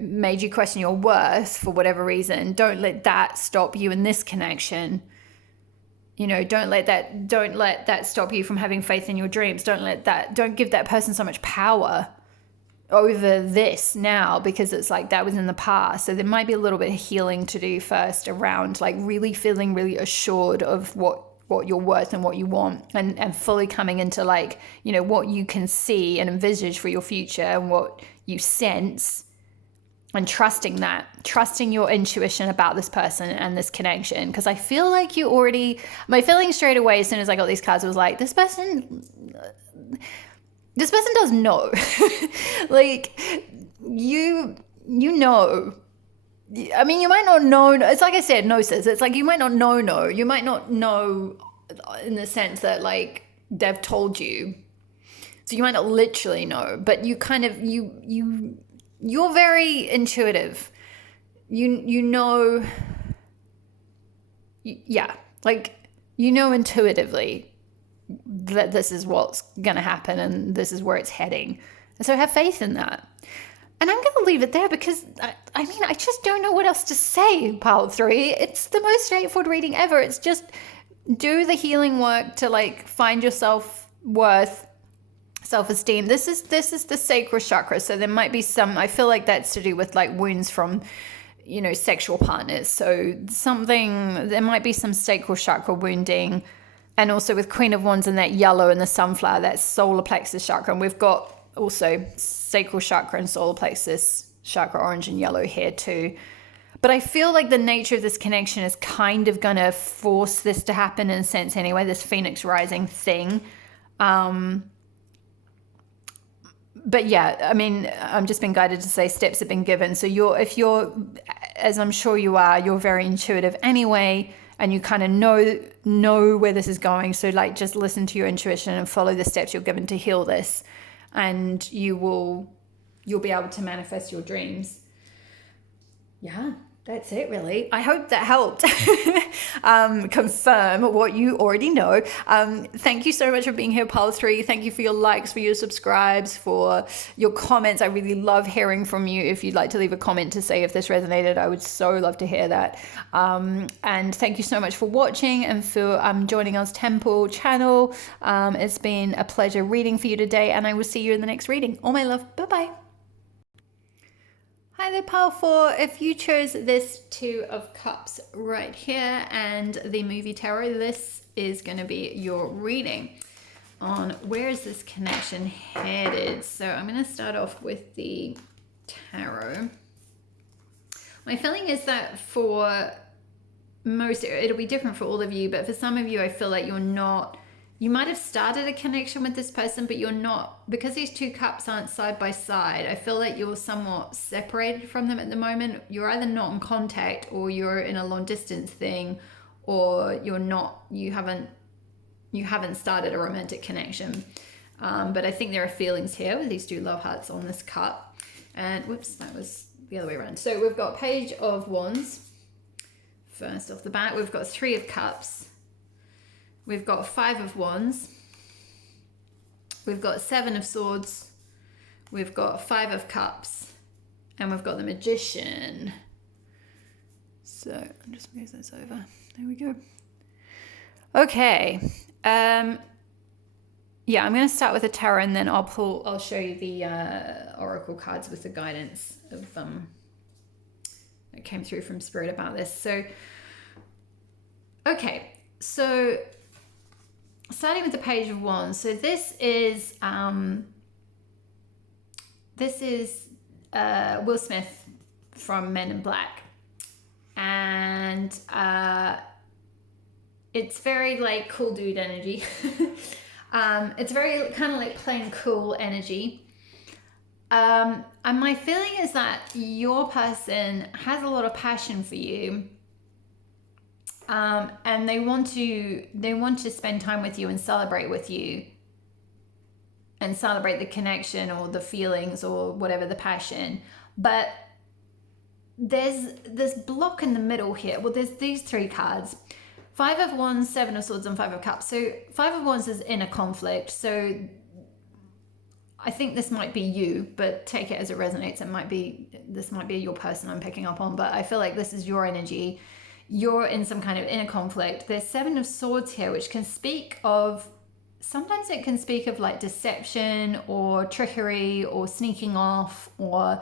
made you question your worth for whatever reason. Don't let that stop you in this connection. Don't let that stop you from having faith in your dreams. Don't give that person so much power over this now, because it's like that was in the past. So there might be a little bit of healing to do first around like really feeling really assured of what you're worth and what you want, and fully coming into like, what you can see and envisage for your future and what you sense, and trusting your intuition about this person and this connection. Because I feel like my feeling straight away as soon as I got these cards was like, this person does know. Like you know. I mean, you might not know. It's like I said, gnosis. It's like you might not know. You might not know in the sense that like they've told you. So you might not literally know, but you kind of you're very intuitive. You know. Yeah, like intuitively that this is what's going to happen and this is where it's heading. And so have faith in that. And I'm going to leave it there because, I mean, I just don't know what else to say, pile 3. It's the most straightforward reading ever. It's just do the healing work to, like, find your self-worth, self-esteem. This is the sacral chakra. So there might be some, I feel like that's to do with, like, wounds from, sexual partners. So there might be some sacral chakra wounding. And also with Queen of Wands and that yellow and the sunflower, that's solar plexus chakra. And we've got also sacral chakra and solar plexus chakra, orange and yellow here too. But I feel like the nature of this connection is kind of going to force this to happen in a sense anyway, this Phoenix rising thing. But yeah, I mean, I'm just been guided to say steps have been given. So if you're, as I'm sure you are, you're very intuitive anyway, and you kind of know where this is going. So like just listen to your intuition and follow the steps you're given to heal this. And you'll be able to manifest your dreams. Yeah, that's it really. I hope that helped confirm what you already know. Thank you so much for being here, pile 3. Thank you for your likes, for your subscribes, for your comments. I really love hearing from you. If you'd like to leave a comment to say if this resonated, I would so love to hear that. And thank you so much for watching and for joining us Temple channel. It's been a pleasure reading for you today, and I will see you in the next reading. All my love. Bye-bye. Hi there, pile 4. If you chose this 2 of Cups right here and the movie tarot, this is going to be your reading on where is this connection headed. So I'm going to start off with the tarot. My feeling is that for most, it'll be different for all of you, but for some of you, I feel like you might have started a connection with this person, but you're not, because these 2 cups aren't side by side. I feel like you're somewhat separated from them at the moment. You're either not in contact, or you're in a long distance thing, or you haven't started a romantic connection. But I think there are feelings here with these 2 love hearts on this cup. And whoops, that was the other way around. So we've got Page of Wands. First off the bat, we've got 3 of Cups. We've got 5 of Wands. We've got 7 of Swords. We've got 5 of Cups. And we've got the Magician. So I'll just move this over. There we go. Okay. Yeah, I'm going to start with a tarot, and then I'll show you the oracle cards with the guidance of that came through from Spirit about this. So, okay, so starting with the Page of Wands. So this is Will Smith from Men in Black, and it's very like cool dude energy. It's very kind of like playing cool energy. And my feeling is that your person has a lot of passion for you. And they want to spend time with you and celebrate with you. And celebrate the connection or the feelings or whatever the passion. But there's this block in the middle here. Well, there's these 3 cards. 5 of Wands, 7 of Swords, and 5 of Cups. So 5 of Wands is in a conflict. So I think this might be you, but take it as it resonates. This might be your person I'm picking up on, but I feel like this is your energy. You're in some kind of inner conflict. There's 7 of Swords here, which can speak of, sometimes it can speak of like deception or trickery or sneaking off or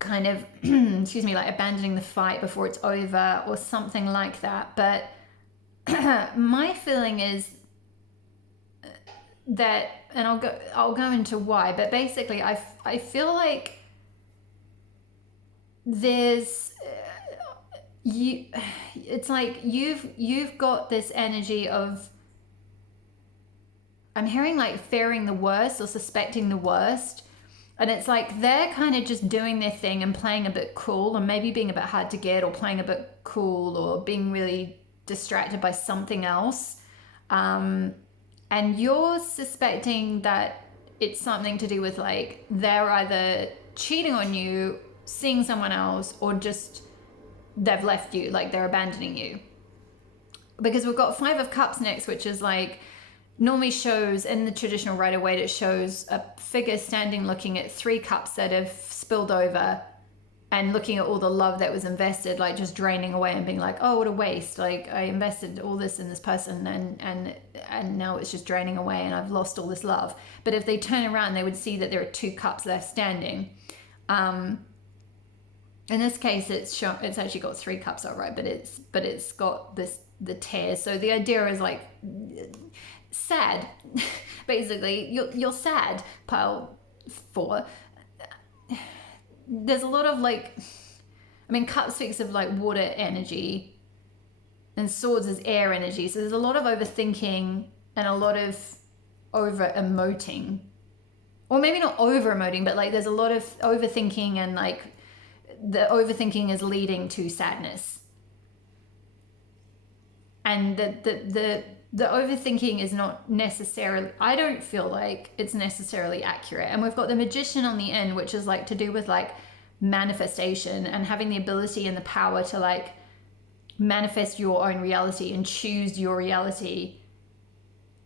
kind of, excuse me, like abandoning the fight before it's over or something like that. But my feeling is that, and I'll go into why, but basically I feel like there's it's like you've got this energy of, I'm hearing like fearing the worst or suspecting the worst. And it's like they're kind of just doing their thing and playing a bit cool, or maybe being a bit hard to get, or playing a bit cool, or being really distracted by something else. And you're suspecting that it's something to do with like they're either cheating on you, seeing someone else, or just they've left you, like they're abandoning you. Because we've got 5 of Cups next, which is like, normally shows in the traditional Rider-Waite, it shows a figure standing looking at 3 cups that have spilled over and looking at all the love that was invested, like just draining away and being like, oh, what a waste. Like I invested all this in this person and now it's just draining away and I've lost all this love. But if they turn around, they would see that there are 2 cups left standing. In this case, it's actually got 3 cups outright, but it's got the tear. So the idea is like, sad, basically. You're sad, pile 4. There's a lot of like, I mean, Cup speaks of like water energy, and Swords is air energy. So there's a lot of overthinking and a lot of over emoting, or maybe not over emoting, but like there's a lot of overthinking, and like the overthinking is leading to sadness. And the overthinking is not necessarily, I don't feel like it's necessarily accurate. And we've got the Magician on the end, which is like to do with like manifestation and having the ability and the power to like manifest your own reality and choose your reality.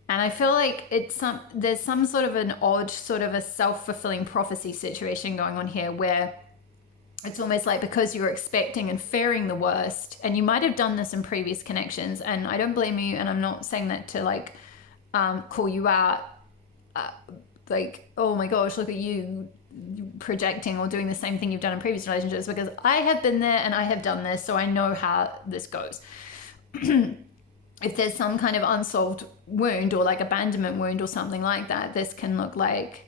And I feel like there's some sort of an odd sort of a self-fulfilling prophecy situation going on here, where it's almost like because you're expecting and fearing the worst, and you might have done this in previous connections, and I don't blame you, and I'm not saying that to like call you out, like, oh my gosh, look at you projecting or doing the same thing you've done in previous relationships, because I have been there and I have done this, so I know how this goes. If there's some kind of unsolved wound or like abandonment wound or something like that, this can look like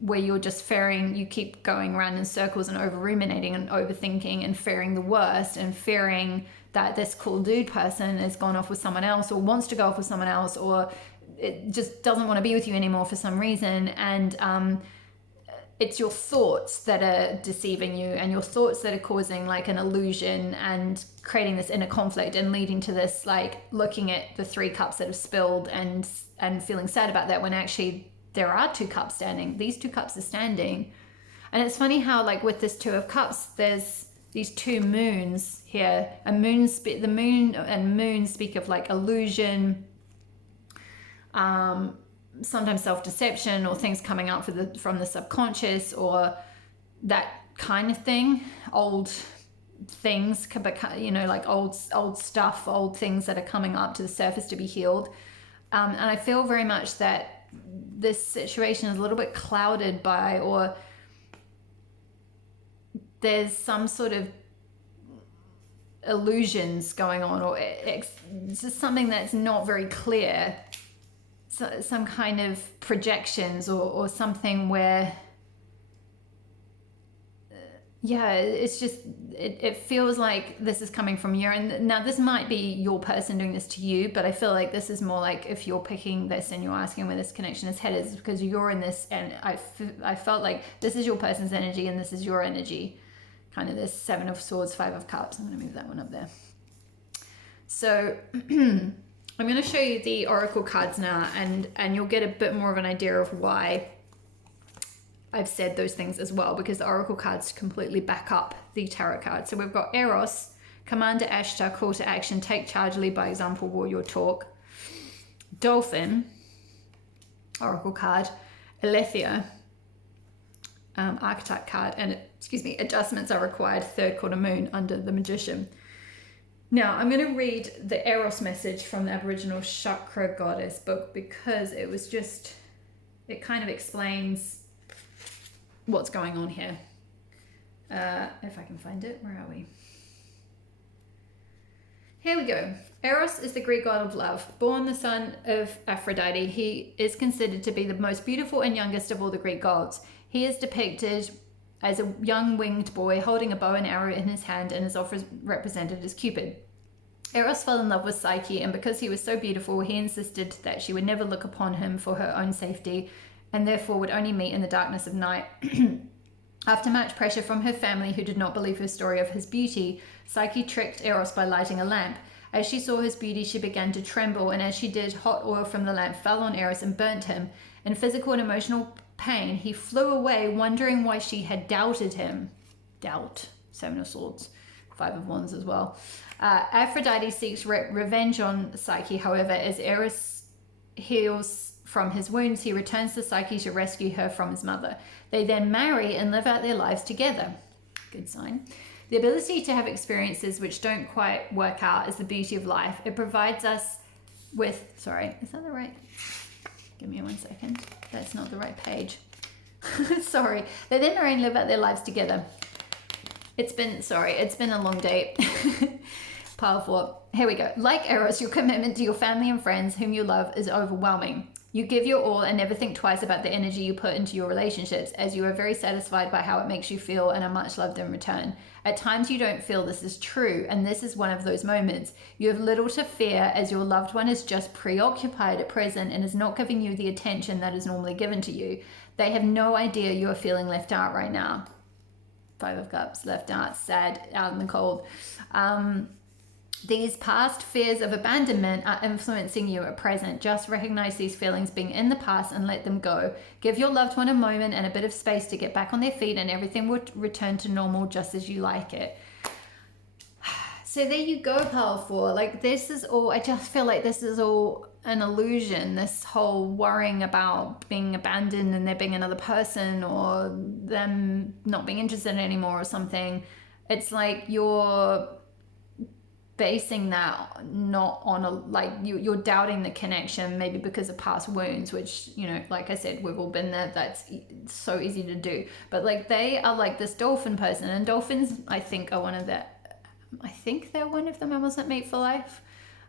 where you're just fearing, you keep going around in circles and over ruminating and overthinking and fearing the worst, and fearing that this cool dude person has gone off with someone else, or wants to go off with someone else, or it just doesn't want to be with you anymore for some reason. And it's your thoughts that are deceiving you, and your thoughts that are causing like an illusion and creating this inner conflict and leading to this, like looking at the 3 cups that have spilled and feeling sad about that, when actually there are 2 cups standing. These 2 cups are standing. And it's funny how, like with this 2 of cups, there's these 2 moons here. The moon and moon speak of like illusion, sometimes self-deception, or things coming up from the subconscious, or that kind of thing. Old things, you know, like old stuff, old things that are coming up to the surface to be healed. And I feel very much that this situation is a little bit clouded by, or there's some sort of illusions going on, or it's just something that's not very clear. So, some kind of projections, or something where, yeah, it's just, it feels like this is coming from you. And now this might be your person doing this to you, but I feel like this is more like, if you're picking this and you're asking where this connection is headed, it's because you're in this, and I felt like this is your person's energy and this is your energy. Kind of this 7 of Swords, 5 of Cups. I'm going to move that one up there. So I'm going to show you the Oracle cards now, and you'll get a bit more of an idea of why I've said those things as well, because the Oracle cards completely back up the Tarot cards. So we've got Eros, Commander Ashtar, Call to Action, Take Charge, Lead by Example, Warrior Talk. Dolphin, Oracle card. Alethea, Archetype card, and adjustments are required, 3rd quarter moon under the Magician. Now I'm going to read the Eros message from the Aboriginal Chakra Goddess book, because it kind of explains what's going on here. If I can find it, where are we? Here we go. Eros is the Greek god of love. Born the son of Aphrodite, he is considered to be the most beautiful and youngest of all the Greek gods. He is depicted as a young winged boy holding a bow and arrow in his hand, and is often represented as Cupid. Eros fell in love with Psyche, and because he was so beautiful, he insisted that she would never look upon him for her own safety, and therefore would only meet in the darkness of night. After much pressure from her family, who did not believe her story of his beauty, Psyche tricked Eros by lighting a lamp. As she saw his beauty, she began to tremble, and as she did, hot oil from the lamp fell on Eros and burnt him. In physical and emotional pain, he flew away, wondering why she had doubted him. Doubt. 7 of Swords, 5 of Wands as well. Aphrodite seeks revenge on Psyche. However, as Eros heals from his wounds, he returns to Psyche to rescue her from his mother. They then marry and live out their lives together. Good sign. The ability to have experiences which don't quite work out is the beauty of life. It provides us with, sorry, is that the right? Give me 1 second. That's not the right page. Sorry. They then marry and live out their lives together. It's been a long day. Pile 4. Here we go. Like Eros, your commitment to your family and friends whom you love is overwhelming. You give your all and never think twice about the energy you put into your relationships, as you are very satisfied by how it makes you feel and are much loved in return. At times you don't feel this is true, and this is one of those moments. You have little to fear, as your loved one is just preoccupied at present and is not giving you the attention that is normally given to you. They have no idea you are feeling left out right now. 5 of Cups, left out, sad, out in the cold. These past fears of abandonment are influencing you at present. Just recognize these feelings being in the past and let them go. Give your loved one a moment and a bit of space to get back on their feet, and everything will return to normal just as you like it. So there you go, pile 4. Like, this is all, I just feel like this is all an illusion. This whole worrying about being abandoned and there being another person, or them not being interested anymore or something. It's like you're basing that not on a, like, you're doubting the connection, maybe because of past wounds, which, you know, like I said, we've all been there. That's so easy to do. But like, they are like this dolphin person, and dolphins, I think they're one of them animals that mate for life.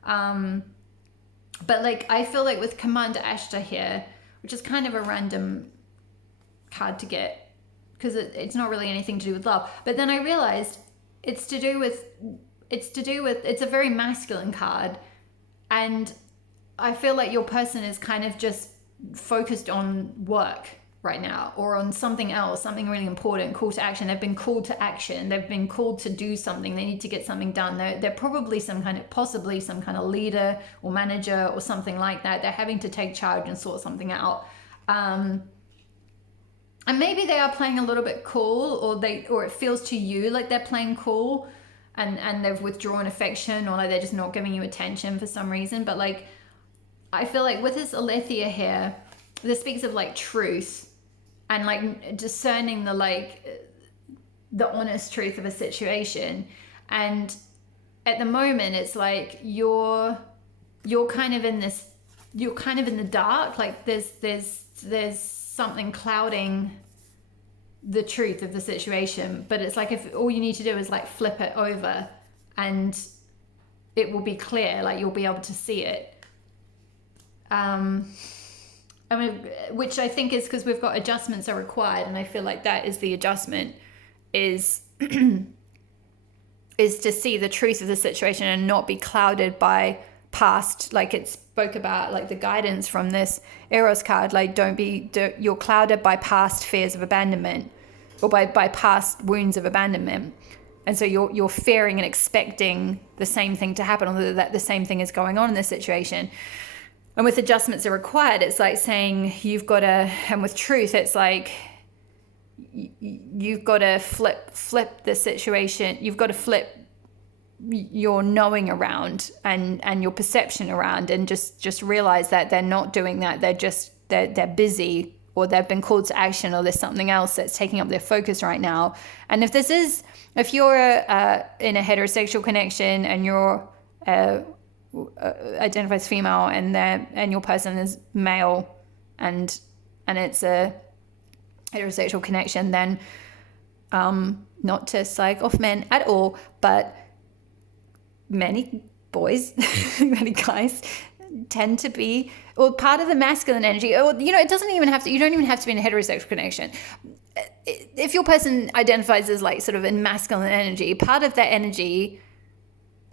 But like, I feel like with Commander Ashtar here, which is kind of a random card to get, because it's not really anything to do with love, but then I realized it's a very masculine card, and I feel like your person is kind of just focused on work. right now, or on something else, something really important, call to action. They've been called to action. They've been called to do something. They need to get something done. They're probably possibly some kind of leader or manager or something like that. They're having to take charge and sort something out. And maybe they are playing a little bit cool, or it feels to you like they're playing cool, and they've withdrawn affection, or like they're just not giving you attention for some reason. But like, I feel like with this Alethea here, this speaks of like truth and like discerning the honest truth of a situation. And at the moment, it's like you're kind of in the dark. Like there's something clouding the truth of the situation, but it's like, if all you need to do is like flip it over and it will be clear, like you'll be able to see it. I mean, which I think is because we've got adjustments are required, and I feel like that is the adjustment, is is to see the truth of the situation and not be clouded by past, like it spoke about, like the guidance from this Eros card, like you're clouded by past fears of abandonment, or by past wounds of abandonment. And so you're fearing and expecting the same thing to happen, or that the same thing is going on in this situation. And with adjustments are required, it's like saying you've got to, and with truth, it's like you've got to flip the situation. You've got to flip your knowing around and your perception around, and just realize that they're not doing that. They're busy, or they've been called to action, or there's something else that's taking up their focus right now. And if you're in a heterosexual connection and you're identifies female, and your person is male, and it's a heterosexual connection, then not to slag off men at all, but many boys, many guys tend to be, or part of the masculine energy, or you don't even have to be in a heterosexual connection. If your person identifies as like sort of in masculine energy, part of that energy.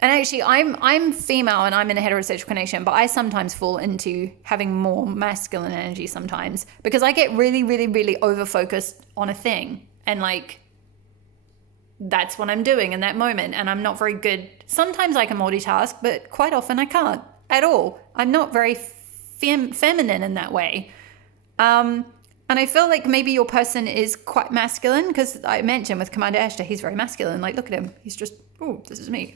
And actually, I'm female and I'm in a heterosexual connection, but I sometimes fall into having more masculine energy sometimes, because I get really, really, really over-focused on a thing. And like, that's what I'm doing in that moment. And I'm not very good. Sometimes I can multitask, but quite often I can't at all. I'm not very feminine in that way. And I feel like maybe your person is quite masculine, because I mentioned with Commander Ashton, he's very masculine. Like, look at him. He's just, oh, this is me.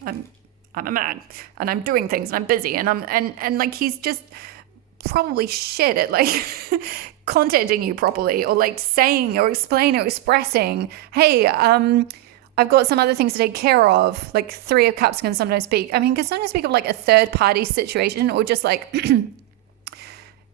I'm a man, and I'm doing things, and I'm busy, and like he's just probably shit at like contenting you properly, or like saying or explaining or expressing, hey, I've got some other things to take care of. Like Three of Cups can sometimes speak of like a third party situation, or just like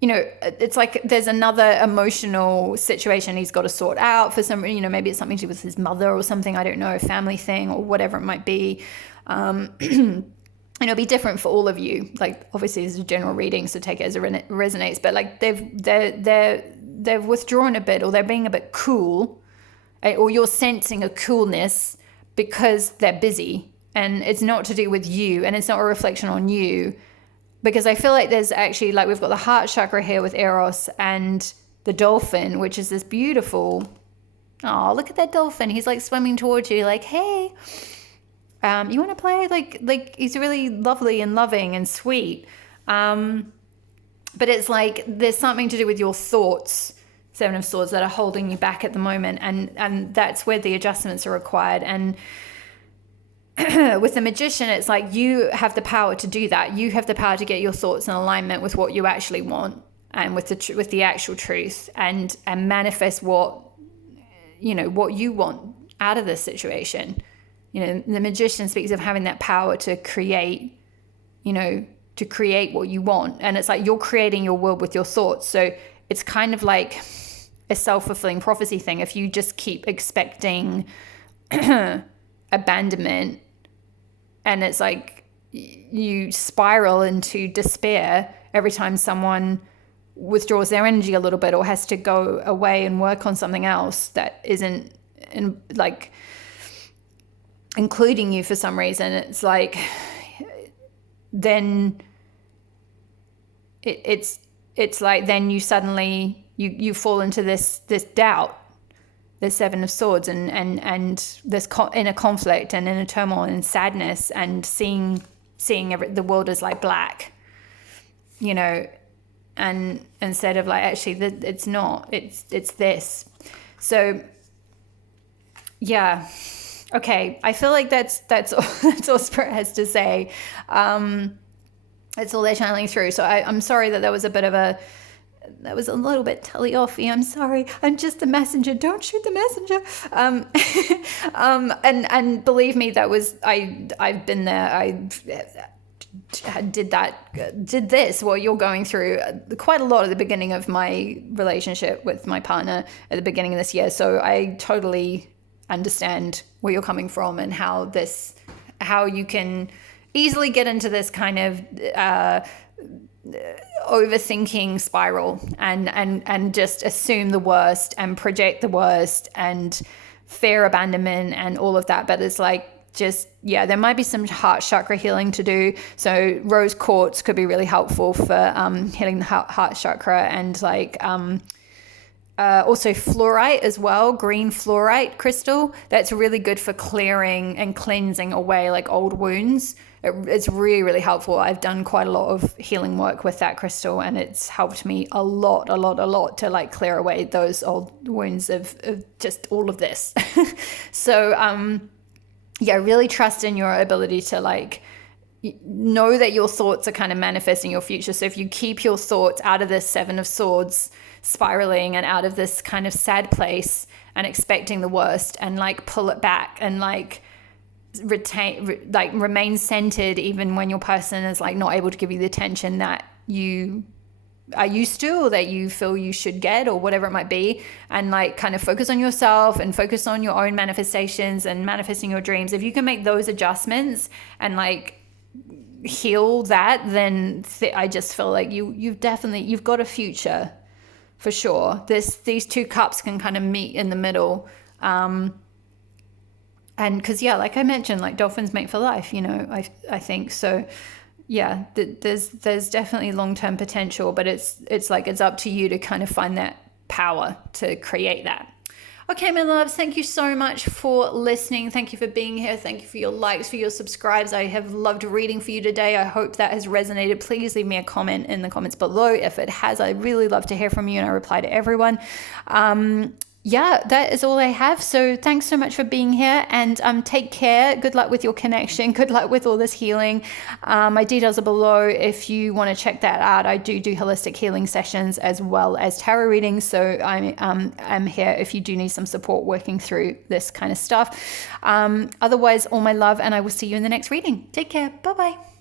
it's like there's another emotional situation he's got to sort out for some, maybe it's something to do with his mother or something, I don't know, a family thing or whatever it might be. And it'll be different for all of you. Like, obviously this is a general reading, so take it as it resonates, but like they've withdrawn a bit, or they're being a bit cool, or you're sensing a coolness because they're busy, and it's not to do with you, and it's not a reflection on you. Because I feel like there's actually, like, we've got the heart chakra here with Eros and the dolphin, which is this beautiful, oh, look at that dolphin. He's like swimming towards you like, hey, you want to play? Like he's really lovely and loving and sweet. But it's like there's something to do with your thoughts, Seven of Swords, that are holding you back at the moment. And that's where the adjustments are required. And with the Magician, it's like you have the power to do that. You have the power to get your thoughts in alignment with what you actually want, and with the actual truth, and manifest what you want out of this situation. The Magician speaks of having that power to create, to create what you want. And it's like you're creating your world with your thoughts. So it's kind of like a self-fulfilling prophecy thing. If you just keep expecting abandonment, and it's like you spiral into despair every time someone withdraws their energy a little bit, or has to go away and work on something else that isn't including you for some reason, it's like then it's like then you suddenly you fall into this doubt, the Seven of Swords, and this inner conflict and inner turmoil and sadness, and seeing the world as like black, you know, and instead of like, actually it's not, it's this. So yeah, okay, I feel like that's all Spirit has to say. It's all they're channeling through. So I'm sorry that was a little bit telly-offy. I'm sorry. I'm just the messenger. Don't shoot the messenger. And believe me, I've been there. I did this, what you're going through, quite a lot at the beginning of my relationship with my partner at the beginning of this year. So I totally understand where you're coming from, and how you can easily get into this kind of overthinking spiral and just assume the worst and project the worst and fear abandonment and all of that. But it's like, there might be some heart chakra healing to do. So rose quartz could be really helpful for healing the heart chakra, and like also fluorite as well, green fluorite crystal. That's really good for clearing and cleansing away like old wounds. It's really, really helpful. I've done quite a lot of healing work with that crystal, and it's helped me a lot to like clear away those old wounds of just all of this. So really trust in your ability to like know that your thoughts are kind of manifesting your future. So if you keep your thoughts out of this Seven of Swords spiraling and out of this kind of sad place and expecting the worst, and like pull it back and like remain centered even when your person is like not able to give you the attention that you are used to, or that you feel you should get, or whatever it might be, and like kind of focus on yourself and focus on your own manifestations and manifesting your dreams. If you can make those adjustments and like heal that, then I just feel like you've got a future for sure. These two cups can kind of meet in the middle. And because, like I mentioned, like dolphins mate for life, you know, I think so. Yeah, there's definitely long-term potential, but it's like, it's up to you to kind of find that power to create that. Okay, my loves, thank you so much for listening. Thank you for being here. Thank you for your likes, for your subscribes. I have loved reading for you today. I hope that has resonated. Please leave me a comment in the comments below. If it has, I'd really love to hear from you, and I reply to everyone. That is all I have. So thanks so much for being here, and take care. Good luck with your connection. Good luck with all this healing. My details are below if you want to check that out. I do holistic healing sessions as well as tarot readings. So I'm here if you do need some support working through this kind of stuff. Otherwise, all my love, and I will see you in the next reading. Take care. Bye-bye.